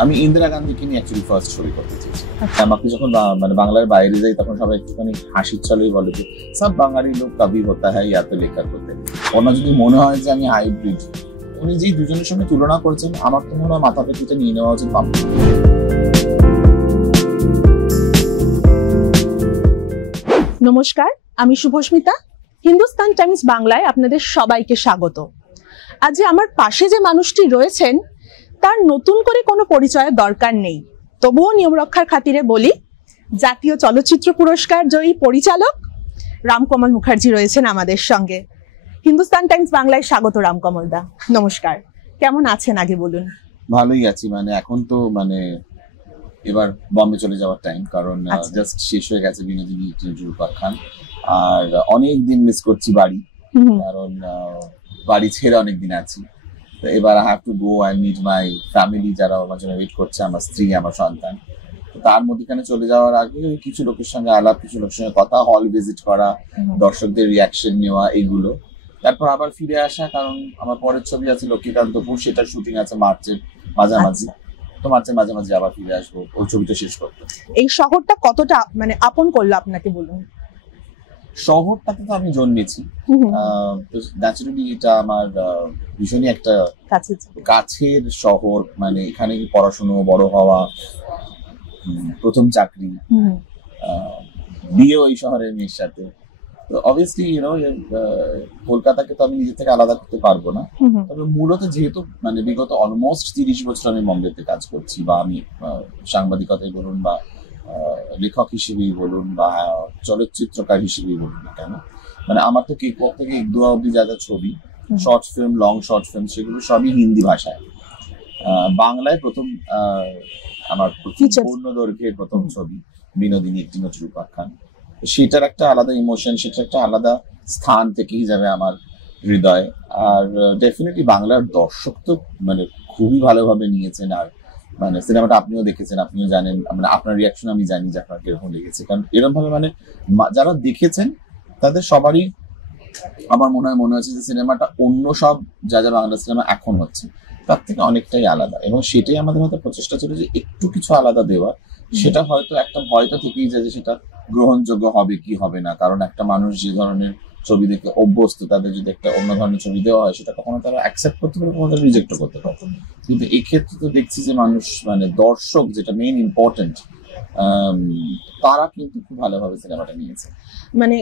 আমি ইন্দিরা গান্ধীকে নিয়ে অ্যাকচুয়ালি ফার্স্ট ছবি করতে চেয়েছি। আমাকে যখন মানে বাংলার বাইরে যাই তখন সবাই একটুখানি হাসির ছলেই বলে যে সব বাঙালি লোক কবি হতা হয় ইয়া তো লেখা করতে। ওনার যদি মনে হয় যে আমি হাইব্রিড, উনি যেই দুজনের সঙ্গে তুলনা করেছেন আমার তো মনে হয় মাথা পেতে নিয়ে নেওয়া উচিত। নমস্কার, আমি শুভস্মিতা। হিন্দুস্তান টাইমস বাংলায় আপনাদের সবাইকে স্বাগত। আজ আমার পাশে যে মানুষটি রয়েছেন তার নতুন করে কোনো পরিচয়ের দরকার নেই, তবুও নিয়ম রক্ষার খাতিরে বলি, জাতীয় চলচ্চিত্র পুরস্কার জয়ী পরিচালক রামকমল মুখার্জি রয়েছেন আমাদের সঙ্গে। হিন্দুস্তান টাইমস বাংলায় স্বাগত রামকমল দা। নমস্কার, কেমন আছেন আগে বলুন? ভালোই আছি, মানে এখন তো মানে এবার বম্বে চলে যাওয়ার টাইম, কারণ জাস্ট শেষ হয়ে গেছে বিনোদিনী জুলকার, আর অনেক দিন মিস করছি বাড়ি, কারণ বাড়ি ছেড়ে অনেক দিন আছি। তো এবার I have to go and meet my family, যারা আমার জন্য ওয়েট করছে, আমার স্ত্রী, আমার সন্তান। তো তার মধ্যখানে চলে যাওয়ার আগে কিছু লোকের সঙ্গে আলাপ, কিছু লোকের সঙ্গে কথা, হল ভিজিট করা, দর্শকদের রিয়াকশন নেওয়া, এগুলো। তারপর আবার ফিরে আসা, কারণ আমার পরের ছবি আছে লক্ষ্মীকান্তপুর, সেটার শুটিং আছে মার্চের মাঝামাঝি। তো মার্চের মাঝামাঝি আবার ফিরে আসবো ওই ছবিটা শেষ করতে। এই শহরটা কতটা মানে আপন করলো আপনাকে বলুন? শহরটাতে তো আমি জন্মেছি, তো ন্যাচারালি এটা আমার ভীষণই একটা কাছের শহর। মানে এখানে পড়াশোনা, বড় হওয়া, প্রথম চাকরি, বিয়ে ওই শহরের মেয়ের সাথে। তো অবভিয়াসলি কলকাতাকে তো আমি নিজে থেকে আলাদা করতে পারবো না। তবে মূলত যেহেতু মানে বিগত অলমোস্ট 30 বছর আমি বম্বেতে কাজ করছি, বা আমি সাংবাদিকতায় বলুন, বা লেখক হিসেবেই বলুন, বা চলচ্চিত্রকার হিসেবেই বলুন না কেন, মানে আমার তো কেক থেকে এক দুয়া অব্দি যা যা ছবি, short film, long short film, সেগুলো সবই হিন্দি ভাষায়। বাংলায় প্রথম আমার পূর্ণ দৈর্ঘ্যের প্রথম ছবি বিনোদিনী একটি নজরুল উপাখ্যান। সেটার একটা আলাদা ইমোশন, সেটার একটা আলাদা স্থান থেকেই যাবে আমার হৃদয়ে। আর ডেফিনেটলি বাংলার দর্শক তো মানে খুবই ভালোভাবে নিয়েছেন। আর মানে সিনেমাটা আপনিও দেখেছেন, আপনিও জানেন, মানে আপনার রিয়াকশন আমি জানি যে আপনার কিরকম লেগেছে। কারণ এরকম ভাবে মানে যারা দেখেছেন তাদের সবারই আমার মনে হচ্ছে যে সিনেমাটা অন্য সব যা যা বাংলা সিনেমা এখন হচ্ছে তার থেকে অনেকটাই আলাদা, এবং সেটাই আমাদের মধ্যে প্রচেষ্টা ছিল যে একটু কিছু আলাদা দেওয়া। সেটা হয়তো একটা ভয়টা থেকেই যায় যে সেটা গ্রহণযোগ্য হবে কি হবে না, কারণ একটা মানুষ যে ধরনের ছবি দেখে অভ্যস্ত, তাদের যদি একটা অন্য ধরনের ছবি দেওয়া হয় সেটা কখনো তারা অ্যাকসেপ্ট করতে পারে, কখনো তারা রিজেক্ট করতে পারে। কিন্তু এই ক্ষেত্রে তো দেখছি যে মানুষ, মানে দর্শক, যেটা মেইন ইম্পর্টেন্ট, তারা কিন্তু খুব ভালোভাবে সিনেমাটা নিয়েছে। মানে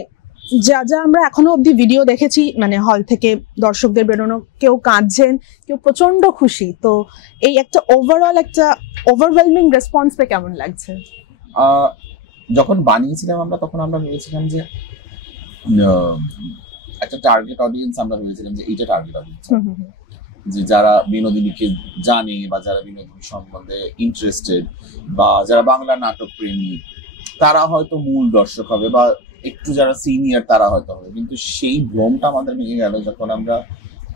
যা যা আমরা এখনো অব্দি ভিডিও দেখেছি, মানে হল থেকে দর্শকদের বেরোনো, কেউ কাঁদছেন, কেউ প্রচন্ড খুশি, তো এই একটা ওভারঅল একটা ওভারওয়েলমিং রেসপন্স পে কেমন লাগছে? যখন বানিয়েছিলাম আমরা, তখন আমরা ভেবেছিলাম যে একটা টার্গেট অডিয়েন্স, আমরা ভেবেছিলাম যে এইটা টার্গেট অডিয়েন্স, যে যারা বিনোদিনীকে জানে, বা যারা বিনোদিনী সম্বন্ধে ইন্টারেস্টেড, বা যারা বাংলা নাটক প্রেমী, তারা হয়তো মূল দর্শক হবে, বা একটু যারা সিনিয়র তারা হয়তো হবে। কিন্তু সেই ভ্রমটা আমাদের ভেঙে গেল যখন আমরা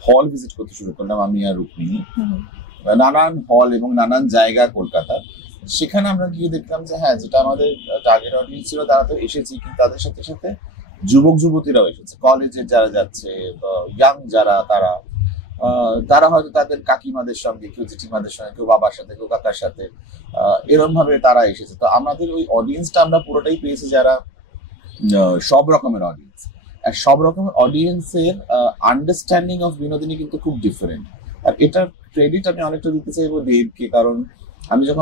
হল ভিজিট করতে শুরু করলাম, আমি আর রুক্মিণী, নানান হল এবং নানান জায়গা কলকাতার। সেখানে আমরা গিয়ে দেখলাম যে হ্যাঁ, যেটা আমাদের টার্গেট অডিয়েন্স ছিল তারা তো এসেছে, কিন্তু তাদের সাথে সাথে যুবক যুবতীরাও এসেছে, কলেজের যারা যাচ্ছে, ইয়াং যারা, তারা হয়তো তাদের কাকিমাদের সঙ্গে, কেউ জেঠিমাদের সঙ্গে, কেউ বাবার সাথে, কেউ কাকার সাথে, এরকম ভাবে তারা এসেছে। তো আমাদের ওই অডিয়েন্সটা আমরা পুরোটাই পেয়েছি যারা সব রকমের অডিয়েন্স। আর সব রকমের অডিয়েন্সের আন্ডারস্ট্যান্ডিং অফ বিনোদিনী কিন্তু খুব ডিফারেন্ট। আর এটার ক্রেডিট আমি অনেকটা দিতে চাইবো দেবকে, কারণ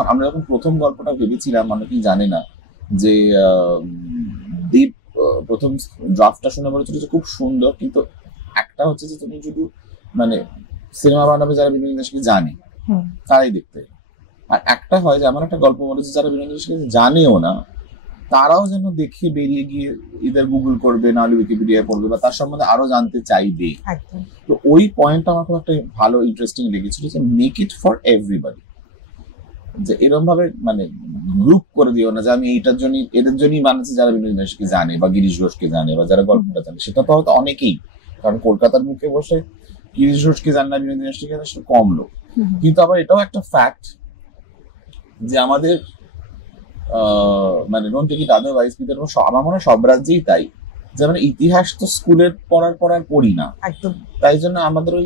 আমরা যখন প্রথম গল্পটা ভেবেছিলাম, অনেকেই জানে না যে দেব প্রথম ড্রাফটটা শুনে বলেছিল যে খুব সুন্দর, কিন্তু একটা হচ্ছে যে তুমি যদি মানে সিনেমা বানাবে যারা বিনোদিনী দাসকে জানে তারাই দেখতে, আর একটা হয় যে এমন একটা গল্প বলেছে যারা বিনোদিনী দাসকে জানেও না, তারাও যেন দেখে বেরিয়ে গিয়ে ইদার গুগল করবে, নাহলে উইকিপিডিয়ায় পড়বে, বা তার সম্বন্ধে আরো জানতে চাইবে। তো ওই পয়েন্টটা আমার খুব একটা ভালো ইন্টারেস্টিং লেগেছিল, যে মেক ইট ফর এভরিবডি, যে এরকম ভাবে মানে গ্রুপ করে দিও না যে আমি এইটার জন্য এদের জন্যই বানাচ্ছি যারা বিনোদিনী দাসকে জানে, বা গিরিশ ঘোষকে জানে, বা যারা গল্পটা জানে। সেটা তো হয়তো অনেকেই, কারণ কলকাতার মুখে বসে গিরিশ ঘোষকে জানে না, বিনোদিনী দাসকে জানে সেটা কম লোক। কিন্তু আবার এটাও একটা ফ্যাক্ট যে আমাদের মানে ডোন্ট টেক ইট আদারওয়াইজ, কিন্তু আমার মনে হয় সব রাজ্যেই তাই, যেমন ইতিহাস তো স্কুলের পড়ার পর আর পড়ি না, একদম তাই জন্য আমাদের ওই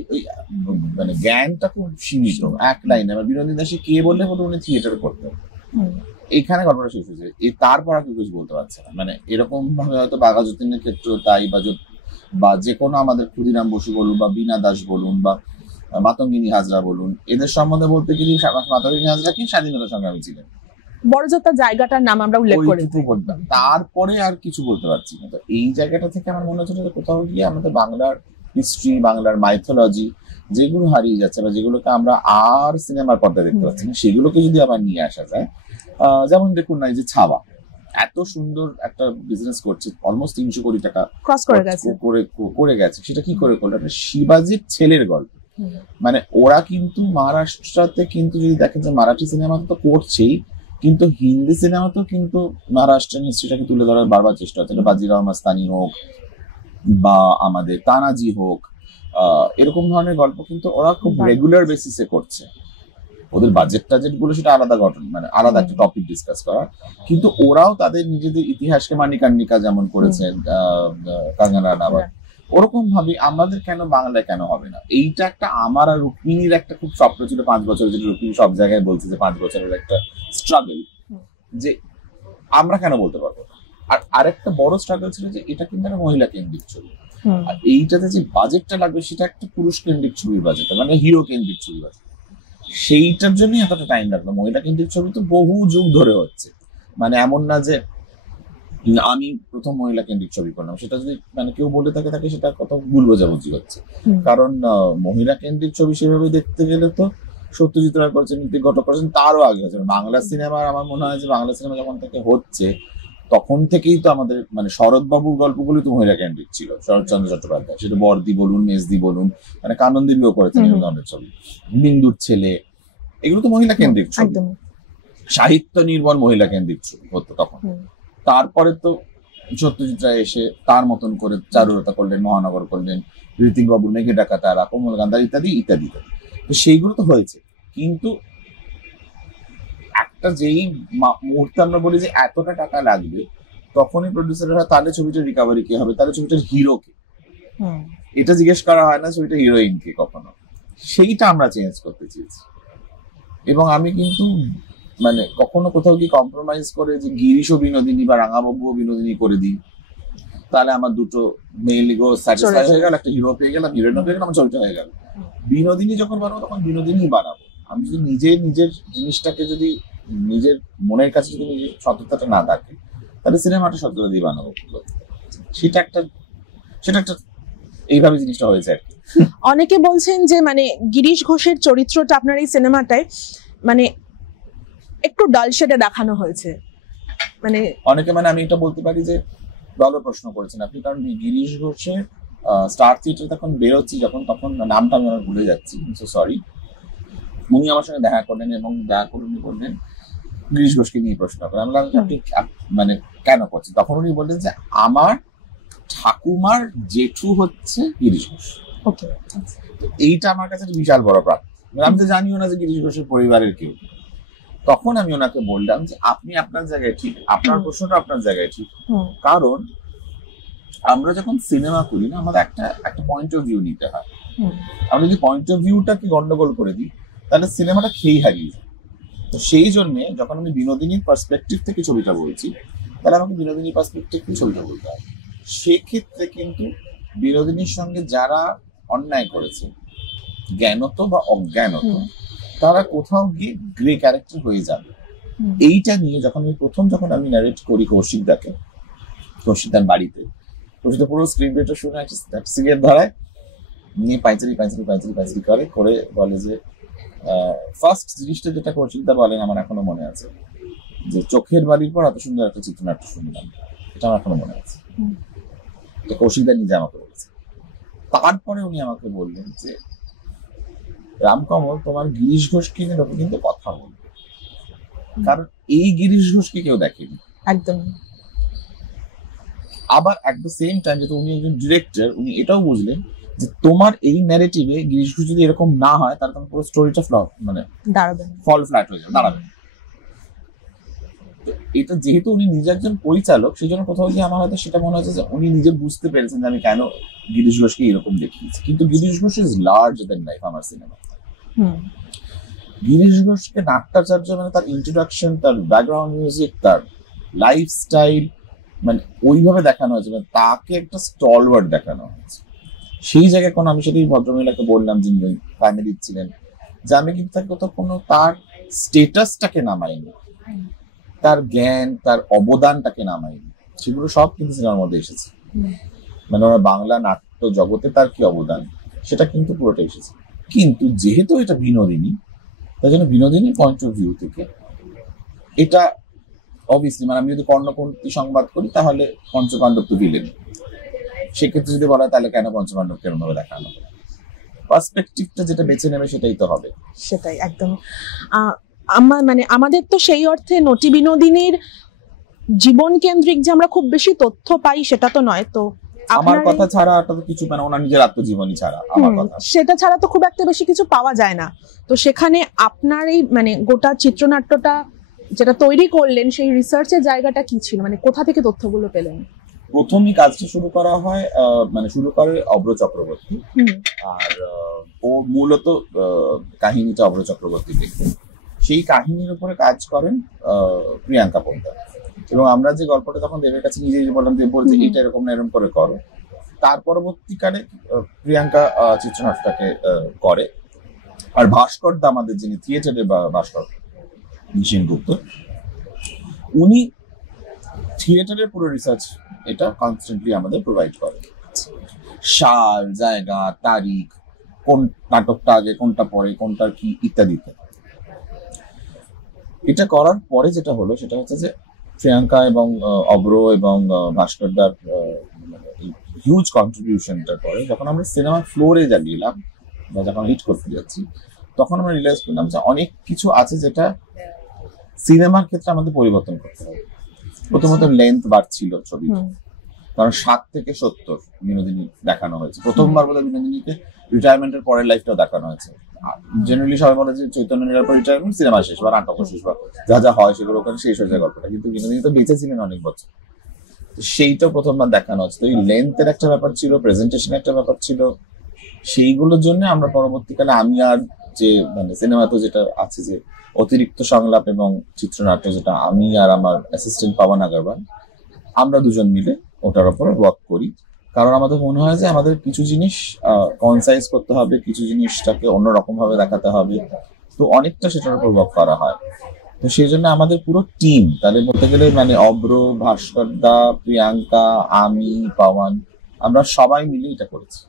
মানে জ্ঞানটা খুব সীমিত। এক লাইনে আমার বিনোদিনী দাসী কে বললে বলে উনি থিয়েটার করতেন, এখানে গল্পটা শেষ হয়েছে। তারপর আর কেউ কিছু বলতে পারছে না। মানে এরকম ভাবে হয়তো বাঘা যতীনের ক্ষেত্রে তাই, বা যে কোনো আমাদের ক্ষুদিরাম বসু বলুন বা বীণা দাস বলুন বা মাতঙ্গিনী হাজরা বলুন, এদের সম্বন্ধে বলতে গেলে মাতঙ্গিনী হাজরা কি স্বাধীনতা সংগ্রামী ছিলেন, বড়জোর জায়গাটার নাম আমরা উল্লেখ করি, তারপরে আর কিছু বলতে পারছি না। তো এই জায়গাটা থেকে আমার মনে হচ্ছে যে কোথাও গিয়ে আমাদের বাংলার হিস্ট্রি, বাংলার মাইথোলজি যেগুলো হারিয়ে যাচ্ছে বা যেগুলোকে আমরা আর সিনেমার পর্দায় দেখতে পাচ্ছি না, সেগুলোকে যদি আবার নিয়ে আসা যায়। যেমন দেখুন না, এই যে ছাবা এত সুন্দর একটা বিজনেস করছে, অলমোস্ট 300 কোটি টাকা ক্রস করে গেছে। সেটা কি করে করলো? একটা শিবাজির ছেলের গল্প। মানে ওরা কিন্তু মহারাষ্ট্রতে কিন্তু যদি দেখেন যে মারাঠি সিনেমা তো করছেই, কিন্তু হিন্দি সিনেমাতেও কিন্তু মহারাষ্ট্রের হিস্ট্রিটাকে তুলে ধরার বারবার চেষ্টা হচ্ছে। বাজিরাও মাস্তানি হোক বা আমাদের তানাজি হোক, এরকম ধরনের গল্প কিন্তু ওরা খুব রেগুলার বেসিসে করছে। ওদের বাজেট টাজেট গুলো সেটা আলাদা ঘটনা, মানে আলাদা একটা টপিক ডিসকাস করা, কিন্তু ওরাও তাদের নিজেদের ইতিহাসকে মানিকান্নিকা যেমন করেছেন কাঙ্গনা রানাওয়াত, ওরকম ভাবে আমাদের কেন বাংলায় কেন হবে না? এইটা একটা আমার আর রুক্মিণীর একটা খুব স্বপ্ন ছিল 5 বছর, যেটা রুক্মিণী সব জায়গায় বলছে যে 5 বছরের একটা স্ট্রাগল, যে আমরা কেন বলতে পারবো না। আর আরেকটা বড় স্ট্রাগল ছিল যে এটা কিন্তু একটা মহিলা কেন্দ্রিক ছবি, আর এইটাতে যে বাজেটটা লাগবে সেটা একটা পুরুষ কেন্দ্রিক ছবির বাজেট, মানে হিরো কেন্দ্রিক ছবির বাজেট। সেইটার জন্যই এতটা টাইম লাগলো। মহিলা কেন্দ্রিক ছবি তো বহু যুগ ধরে হচ্ছে, মানে এমন না যে আমি প্রথম মহিলা কেন্দ্রিক ছবি করলাম। সেটা যদি মানে কেউ বলে থাকে সেটা কত ভুল বোঝাবুঝি হচ্ছে। কারণ মহিলা কেন্দ্রিক ছবি সেভাবে দেখতে গেলে তো সত্যজিৎ রায় করেছেন, ঋত্বিক ঘটক করেছেন, তারও আগে হয়েছে। বাংলা সিনেমার আমার মনে হয় যে বাংলা সিনেমা যখন থেকে হচ্ছে তখন থেকেই তো আমাদের মানে শরৎবাবুর গল্পগুলি তো মহিলা কেন্দ্রিক ছিল। শরৎচন্দ্র চট্টোপাধ্যায়, সেটা বর্দি বলুন, মেজদি বলুন, মানে কানন্দেবীও করেছেন এই ধরনের ছবি, বিন্দুর ছেলে, এগুলো তো মহিলা কেন্দ্রিক ছবি। সাহিত্য নির্ভর মহিলা কেন্দ্রিক ছবি হতো তখন। তারপরে তো সত্যজিৎ রায় এসে তার মতন করে চারুলতা করলেন, মহানগর করলেন, ঋত্বিক বাবু মেঘে ডাকা তারা, কোমল গান্ধার ইত্যাদি ইত্যাদি ইত্যাদি। তো সেইগুলো তো হয়েছে, কিন্তু একটা যেই মুহূর্তে আমরা বলি যে এতটা টাকা লাগবে, তখনই প্রডিউসাররা তাহলে ছবিটার রিকভারি কে হবে, তাহলে ছবিটার হিরো কে, এটা জিজ্ঞেস করা হয় না ছবিটা হিরোইন কে কখনো। সেইটা আমরা চেঞ্জ করতে চেয়েছি। এবং আমি কিন্তু মানে কখনো কোথাও কি কম্প্রোমাইজ করে যে গিরিশ ও বিনোদিনী বা রাঙাবাবু ও বিনোদিনী করে দিই, তাহলে আমার দুটো মেল ইগো স্যাটিসফাই হয়ে গেল, একটা হিরো পেয়ে গেলাম, হিরোইনও পেয়ে গেলাম, ছবিটা হয়ে গেল। বিনোদিনী যখন বানাবো তখন বিনোদিনী বানাবো। আমি যদি নিজের জিনিসটাকে যদি নিজের মনের কাছে যদি নিজের সততাটা না থাকে, তাহলে সিনেমাটা সততা দিয়ে বানাবো। সেটা একটা এইভাবে জিনিসটা হয়েছে আর কি। অনেকে বলছেন যে মানে গিরিশ ঘোষের চরিত্রটা আপনার এই সিনেমাটায় মানে একটু ডাল শেডে দেখানো হয়েছে। মানে অনেকে, মানে আমি এটা বলতে পারি যে ভালো প্রশ্ন করেছেন আপনি, কারণ গিরিশ ঘোষের স্টার থিয়েটার তখন বেরোচ্ছি যখন, তখন নামটা আমি আমার ভুলে যাচ্ছি, সো সরি। উনি আমার সঙ্গে দেখা করলেন এবং দেখা করে উনি বললেন গিরিশ ঘোষকে নিয়ে প্রশ্ন করেন। আমি বললাম আপনি মানে কেন করছেন? তখন উনি বললেন যে আমার ঠাকুমার জেঠু হচ্ছে গিরিশ ঘোষ। এইটা আমার কাছে বিশাল বড় প্রাপ্তি। আমি তো জানিও না যে গিরিশ ঘোষের পরিবারের কেউ। তখন আমি ওনাকে বললাম যে আপনি আপনার জায়গায় ঠিক, আপনার প্রশ্নটা আপনার জায়গায় ঠিক। কারণ আমরা যখন সিনেমা করি না, আমাদের একটা পয়েন্ট অফ ভিউ নিতে হয়। আমরা যদি পয়েন্ট অফ ভিউটাকে গন্ডগোল করে দিই, তাহলে সিনেমাটা খেয়েই হারিয়ে যায়। তো সেই জন্যে যখন আমি বিনোদিনীর পার্সপেক্টিভ থেকে ছবিটা বলছি, তাহলে আমাকে বিনোদিনীর পার্সপেক্টিভ থেকে ছবিটা বলতে হয়। সেক্ষেত্রে কিন্তু বিনোদিনীর সঙ্গে যারা অন্যায় করেছে, জ্ঞানত বা অজ্ঞানত, তারা কোথাও গিয়ে গ্রে ক্যারেক্টার হয়ে যাবে। এইটা নিয়ে যখন আমি ন্যারেট করি কৌশিকদার বাড়িতে, কৌশিকদার পুরো স্ক্রিন প্লেটা শুনে একটা সিগারেট ধরায়, নিয়ে পাইচারি করে বলে যে ফার্স্ট জিনিসটা যেটা কৌশিকদা বলেন আমার এখনো মনে আছে, যে চোখের বালির পর এত সুন্দর একটা চিত্রনাট্য শুনলাম, এটা আমার এখনো মনে আছে। কৌশিকদা নিজে আমাকে বলেছে। তারপরে উনি আমাকে বললেন যে রামকমল, তোমার গিরিশ ঘোষকে নিয়ে লোকে কিন্তু কথা বলবে, কারণ এই গিরিশ ঘোষকে কেউ দেখেনি। একদম। আবার অ্যাট দ্য সেম টাইম, যেহেতু উনি একজন ডিরেক্টর, উনি এটাও বুঝলেন যে তোমার এই ন্যারেটিভে গিরিশ ঘোষ যদি এরকম না হয়, তাহলে তোমার পুরো স্টোরিটা ফ্লপ, মানে দাঁড়াবে, ফল ফ্ল্যাট হয়ে যাবে, দাঁড়াবে। এটা যেহেতু উনি নিজে একজন পরিচালক, সেই জন্য কোথাও গিয়ে আমার হয়তো সেটা মনে হচ্ছে যে উনি নিজে বুঝতে পেরেছেন যে আমি কেন গিরিশ ঘোষকে এরকম দেখিয়েছি। কিন্তু Girish Ghosh is large than life আমার সিনেমা। গিরিশ ঘোষকে নাট্যাচার্য মানে তার ইন্ট্রোডাকশন, তার ব্যাকগ্রাউন্ড মিউজিক, তার লাইফস্টাইল মানে ওইভাবে দেখানো হয়েছে, মানে তাকে একটা স্টলওয়ার্ড দেখানো হয়েছে। সেই জায়গায় কোনো আমি সেটাই ভদ্রমহিলাকে বললাম যিনি ওই ফ্যামিলি ছিলেন, যে আমি কিন্তু তাকে কোথাও কোনো তার স্টেটাসটাকে নামাইনি, তার জ্ঞান, তার অবদানটাকে নামাইনি, সেগুলো সব কিন্তু সিনেমার মধ্যে এসেছে। মানে ওরা বাংলা নাট্য জগতে তার কি অবদান সেটা কিন্তু পুরোটা এসেছে। কিন্তু যেহেতু এটা বিনোদিনী, তাই জন্য বিনোদিনীর পয়েন্ট অফ ভিউ থেকে এটা অবভিয়াসলি, মানে আমি যদি কর্ণকন্তি সংবাদ করি তাহলে পঞ্চপাণ্ডব তো ভিলেন, সেক্ষেত্রে যদি বলা তাহলে কেন পঞ্চপাণ্ডবকে এরকম ভাবে দেখানো, পার্সপেক্টিভটা যেটা বেছে নেবে সেটাই তো হবে। সেটাই একদম। আমার মানে আমাদের তো সেই অর্থে নটি বিনোদিনীর জীবন কেন্দ্রিক যে আমরা খুব বেশি তথ্য পাই সেটা তো নয়। তো আমার কথা ছাড়া তো কিছু, মানে ওনার নিজের আত্মজীবনী ছাড়া আমার কথা, সেটা ছাড়া তো খুব একটা বেশি কিছু পাওয়া যায় না। তো সেখানে আপনার এই মানে গোটা চিত্রনাট্যটা যেটা তৈরি করলেন, সেই রিসার্চের জায়গাটা কি ছিল, মানে কোথা থেকে তথ্যগুলো পেলেন? প্রথমই কাজটা শুরু করা হয়, মানে শুরু করে অভ্র চক্রবর্তী, আর ও মূলত কাহিনীটা অভ্র চক্রবর্তী লিখেন। সেই কাহিনীর উপরে কাজ করেন প্রিয়াঙ্কা পোদ্দার। এবং আমরা যে গল্পটা তখন দেবের কাছে নিজেই বললাম, দেব বলছে এটা এরকম না এরকম করে করো। তার পরবর্তীকালে প্রিয়াঙ্কা চিত্রনাট্যটাকে করে। আর ভাস্কর দা আমাদের যিনি থিয়েটারে বা ভাস্কর সেনগুপ্ত, উনি থিয়েটারের পুরো রিসার্চ এটা কনস্ট্যান্টলি আমাদের প্রোভাইড করে, সাল, জায়গা, তারিখ, কোন নাটকটা আগে, কোনটা পরে, কোনটার কি ইত্যাদিতে। এটা করার পরে যেটা হলো সেটা হচ্ছে যে প্রিয়াঙ্কা এবং অব্র এবং ভাস্করদার হিউজ কন্ট্রিবিউশনটা করে যখন আমরা সিনেমা ফ্লোরে গেলাম বা যখন হিট করতে যাচ্ছি, তখন আমরা রিয়েলাইজ করলাম যে অনেক কিছু আছে যেটা সিনেমার ক্ষেত্রে আমাদের পরিবর্তন করতে হবে। প্রথমত লেন্থ বাড়ছিল ছবি, কারণ 7 থেকে 70 বিনোদিনী দেখানো হয়েছে। প্রথমবার বোধহয় বিনোদিনীকে রিটায়ারমেন্টের পরের লাইফটাও দেখানো হয়েছে। জেনারেলি সবাই বলে যে চৈতন্য নীলার পর রিটায়ারমেন্ট, সিনেমা শেষ বা নাটক শেষ বা যা যা হয় সেগুলো ওখানে শেষ হয়ে যায় গল্পটা, কিন্তু বিনোদিনী তো বেঁচে ছিলেন অনেক বছর, সেইটাও প্রথমবার দেখানো হচ্ছে। তো এই লেন্থের একটা ব্যাপার ছিল, প্রেজেন্টেশনের একটা ব্যাপার ছিল, সেইগুলোর জন্য আমরা পরবর্তীকালে আমি আর যে মানে সিনেমাতে যেটা আছে যে অতিরিক্ত সংলাপ এবং চিত্রনাট্য, যেটা আমি আর আমার অ্যাসিস্ট্যান্ট পাবন আগরওয়াল আমরা দুজন মিলে ওটার উপর ওয়ার্ক করি। কারণ আমাদের মনে হয় যে আমাদের কিছু জিনিস কনসাইজ করতে হবে, কিছু জিনিসটাকে অন্যরকম ভাবে দেখাতে হবে, তো অনেকটা সেটার উপর ওয়ার্ক করা হয়। তো সেই জন্য আমাদের পুরো টিম, তাহলে বলতে গেলে মানে অব্র, ভাস্কর দা, প্রিয়াঙ্কা, আমি, পাওয়ান, আমরা সবাই মিলে এটা করেছি।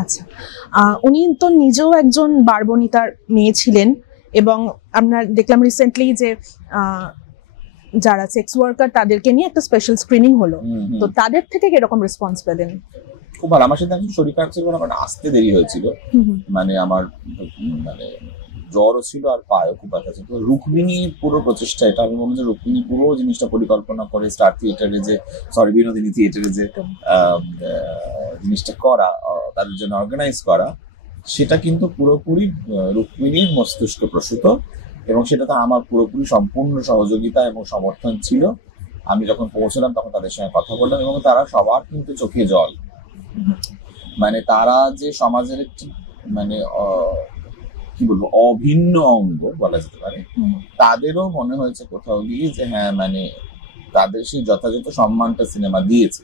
আচ্ছা, উনি তো নিজেও একজন বারবনিতার মেয়ে ছিলেন এবং আমরা দেখলাম রিসেন্টলি যে যারা সেক্স ওয়ার্কার তাদেরকে নিয়ে একটা স্পেশাল স্ক্রিনিং হলো, তো তাদের থেকে কিরকম রেসপন্স পেলেন? খুব ভালো। আমার সাথে একজন শরীর খারাপ ছিল, আমার আসতে দেরি হয়েছিল, মানে আমার মানে জ্বরও ছিল আর পায়েও খুব ব্যথা ছিল। রুক্মিণীর পুরো প্রচেষ্টা, এটা আমি মনে হয় রুক্মিণী পুরো জিনিসটা পরিকল্পনা করে স্টার থিয়েটারে যে বিনোদিনী থিয়েটারে যে জিনিসটা করা, তাদের জন্য অর্গানাইজ করা, সেটা কিন্তু পুরোপুরি রুক্মিণীর মস্তিষ্ক প্রসূত, এবং সেটাতে আমার পুরোপুরি সম্পূর্ণ সহযোগিতা এবং সমর্থন ছিল। আমি যখন পৌঁছলাম তখন তাদের সঙ্গে কথা বললাম এবং তারা সবার কিন্তু চোখে জল, মানে তারা যে সমাজের একটি মানে কি বলবো অভিন্ন অঙ্গ বলা যেতে পারে, তাদেরও মনে হয়েছে কোথাও গিয়ে যে হ্যাঁ মানে তাদের সেই যথাযথ সম্মানটা সিনেমা দিয়েছে।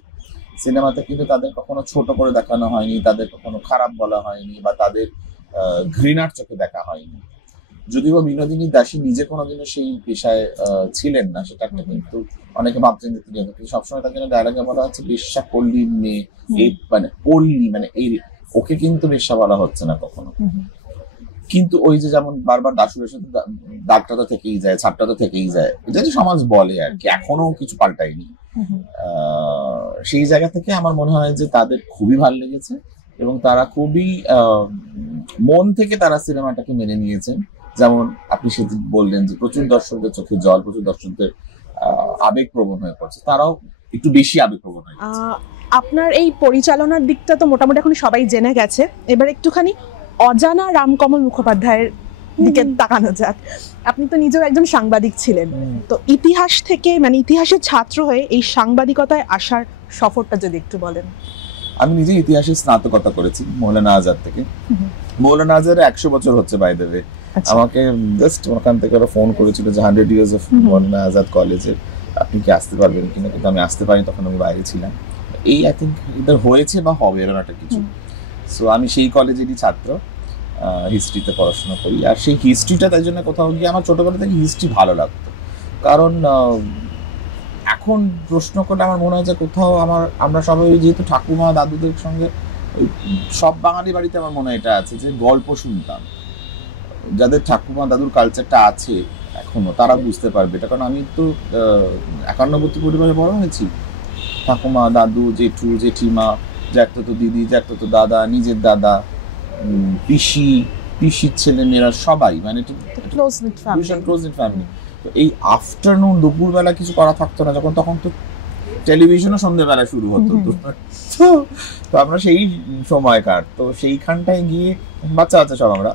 সিনেমাতে কিন্তু তাদের কখনো ছোট করে দেখানো হয়নি, তাদের কখনো খারাপ বলা হয়নি বা তাদের ঘৃণার চোখে দেখা হয়নি। যদিও বিনোদিনী দাসী নিজে কোনোদিনও সেই পেশায় ছিলেন না, সেটা একটা কিন্তু অনেকে ভাবছেন যে তিনি, সবসময় তার জন্য ডায়লগে বলা হচ্ছে বেশ্যা পল্লীর মেয়ে, এই মানে পল্লী মানে এই, ওকে কিন্তু বেশ্যা বলা হচ্ছে না কখনো। কিন্তু ওই যে যেমন বারবার দাসুরের সাথে দাগটা তো থেকেই যায়, ছাপটা তো থেকেই যায়, এটা যে সমাজ বলে আর কি, এখনো কিছু পাল্টায়নি। সেই জায়গা থেকে আমার মনে হয় যে তাদের খুবই ভালো লেগেছে এবং তারা খুবই মন থেকে তারা সিনেমাটাকে মেনে নিয়েছেন। যেমন আপনি সেদিন বললেন যে প্রচুর দর্শকদের চোখে জল, প্রচুর দর্শকদের আবেগপ্রবণ হয়ে পড়ছে, তারাও একটু বেশি আবেগপ্রবণ হয়ে গেছে। আপনার এই পরিচালনার দিকটা তো মোটামুটি এখন সবাই জেনে গেছে, এবার একটুখানি অজানা রামকমল মুখোপাধ্যায়ের দিকে তাকানো যাক। আপনি তো নিজেও একজন সাংবাদিক ছিলেন, তো ইতিহাস থেকে মানে ইতিহাসের ছাত্র হয়ে এই সাংবাদিকতায় আসার সফরটা যদি একটু বলেন। আমি নিজে ইতিহাসে স্নাতকতা করেছি মৌলানা আজাদ থেকে। মৌলানা আজাদের 100 বছর হচ্ছে বাই দ্য ওয়ে। আমাকে জাস্ট ওখান থেকে ওরা ফোন করেছিল যে 100 ইয়ার্স অফ মৌলানা আজাদ কলেজে, আপনি কি আসতে পারবেন কিনা, কিন্তু আমি আসতে পারিনি, তখন আমি বাইরে ছিলাম। এই আই থিঙ্ক ইদার হয়েছে বা হবে এরকম একটা কিছু। সো আমি সেই কলেজেরই ছাত্র, হিস্ট্রিতে পড়াশোনা করি। আর সেই হিস্ট্রিটা তাই জন্য কোথাও গিয়ে আমার ছোটবেলা থেকে হিস্ট্রি ভালো লাগতো, কারণ এখন প্রশ্ন করলে আমার মনে হয় যে কোথাও আমরা সবাই যেহেতু ঠাকুমা দাদুদের সঙ্গে সব বাঙালি বাড়িতে আমার মনে হয় এটা আছে যে গল্প শুনতাম, যাদের ঠাকুমা দাদুর কালচারটা আছে এখনো তারা বুঝতে পারবে এটা। কারণ আমি তো 51 পরিবারে বড় হয়েছি, ঠাকুমা দাদু জেঠু জেঠিমা জ্যাঠতো দিদি জ্যাঠতো দাদা নিজের দাদা পিসির ছেলে মেয়েরা সবাই, মানে ক্লোজ নিট ফ্যামিলি। তো এই আফটারনুন দুপুরবেলা কিছু করা থাকতো না যখন, তখন তো টেলিভিশনও সন্ধ্যেবেলা শুরু হতো। তো আমরা সেই সময়কার, তো সেইখানটায় গিয়ে বাচ্চা বাচ্চা সব আমরা,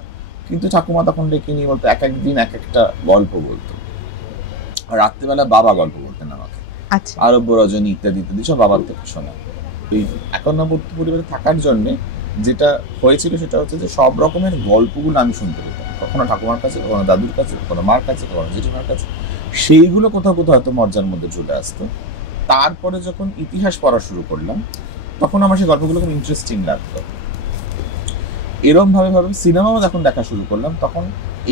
কিন্তু ঠাকুমা তখন ডেকে নিয়ে বলতো, এক একদিন এক একটা গল্প বলতো। রাত্রেবেলা বাবা গল্প বলতেন আমাকে, আরব্য রজনী ইত্যাদি ইত্যাদি সব বাবার থেকে শোনা। এই 51 পরিবারে থাকার জন্যে যেটা হয়েছিল সেটা হচ্ছে যে সব রকমের গল্পগুলো আমি শুনতে পেতাম, কখনো ঠাকুমার কাছে, কখনো দাদুর কাছে, কখনো মার কাছে, কখনো জেঠিমার কাছে। সেইগুলো কোথাও কোথাও হয়তো মজ্জার মধ্যে চলে আসতো। তারপরে যখন ইতিহাস পড়া শুরু করলাম তখন আমার সেই গল্পগুলো খুব ইন্টারেস্টিং লাগতো। এরম ভাবে সিনেমাও যখন দেখা শুরু করলাম, তখন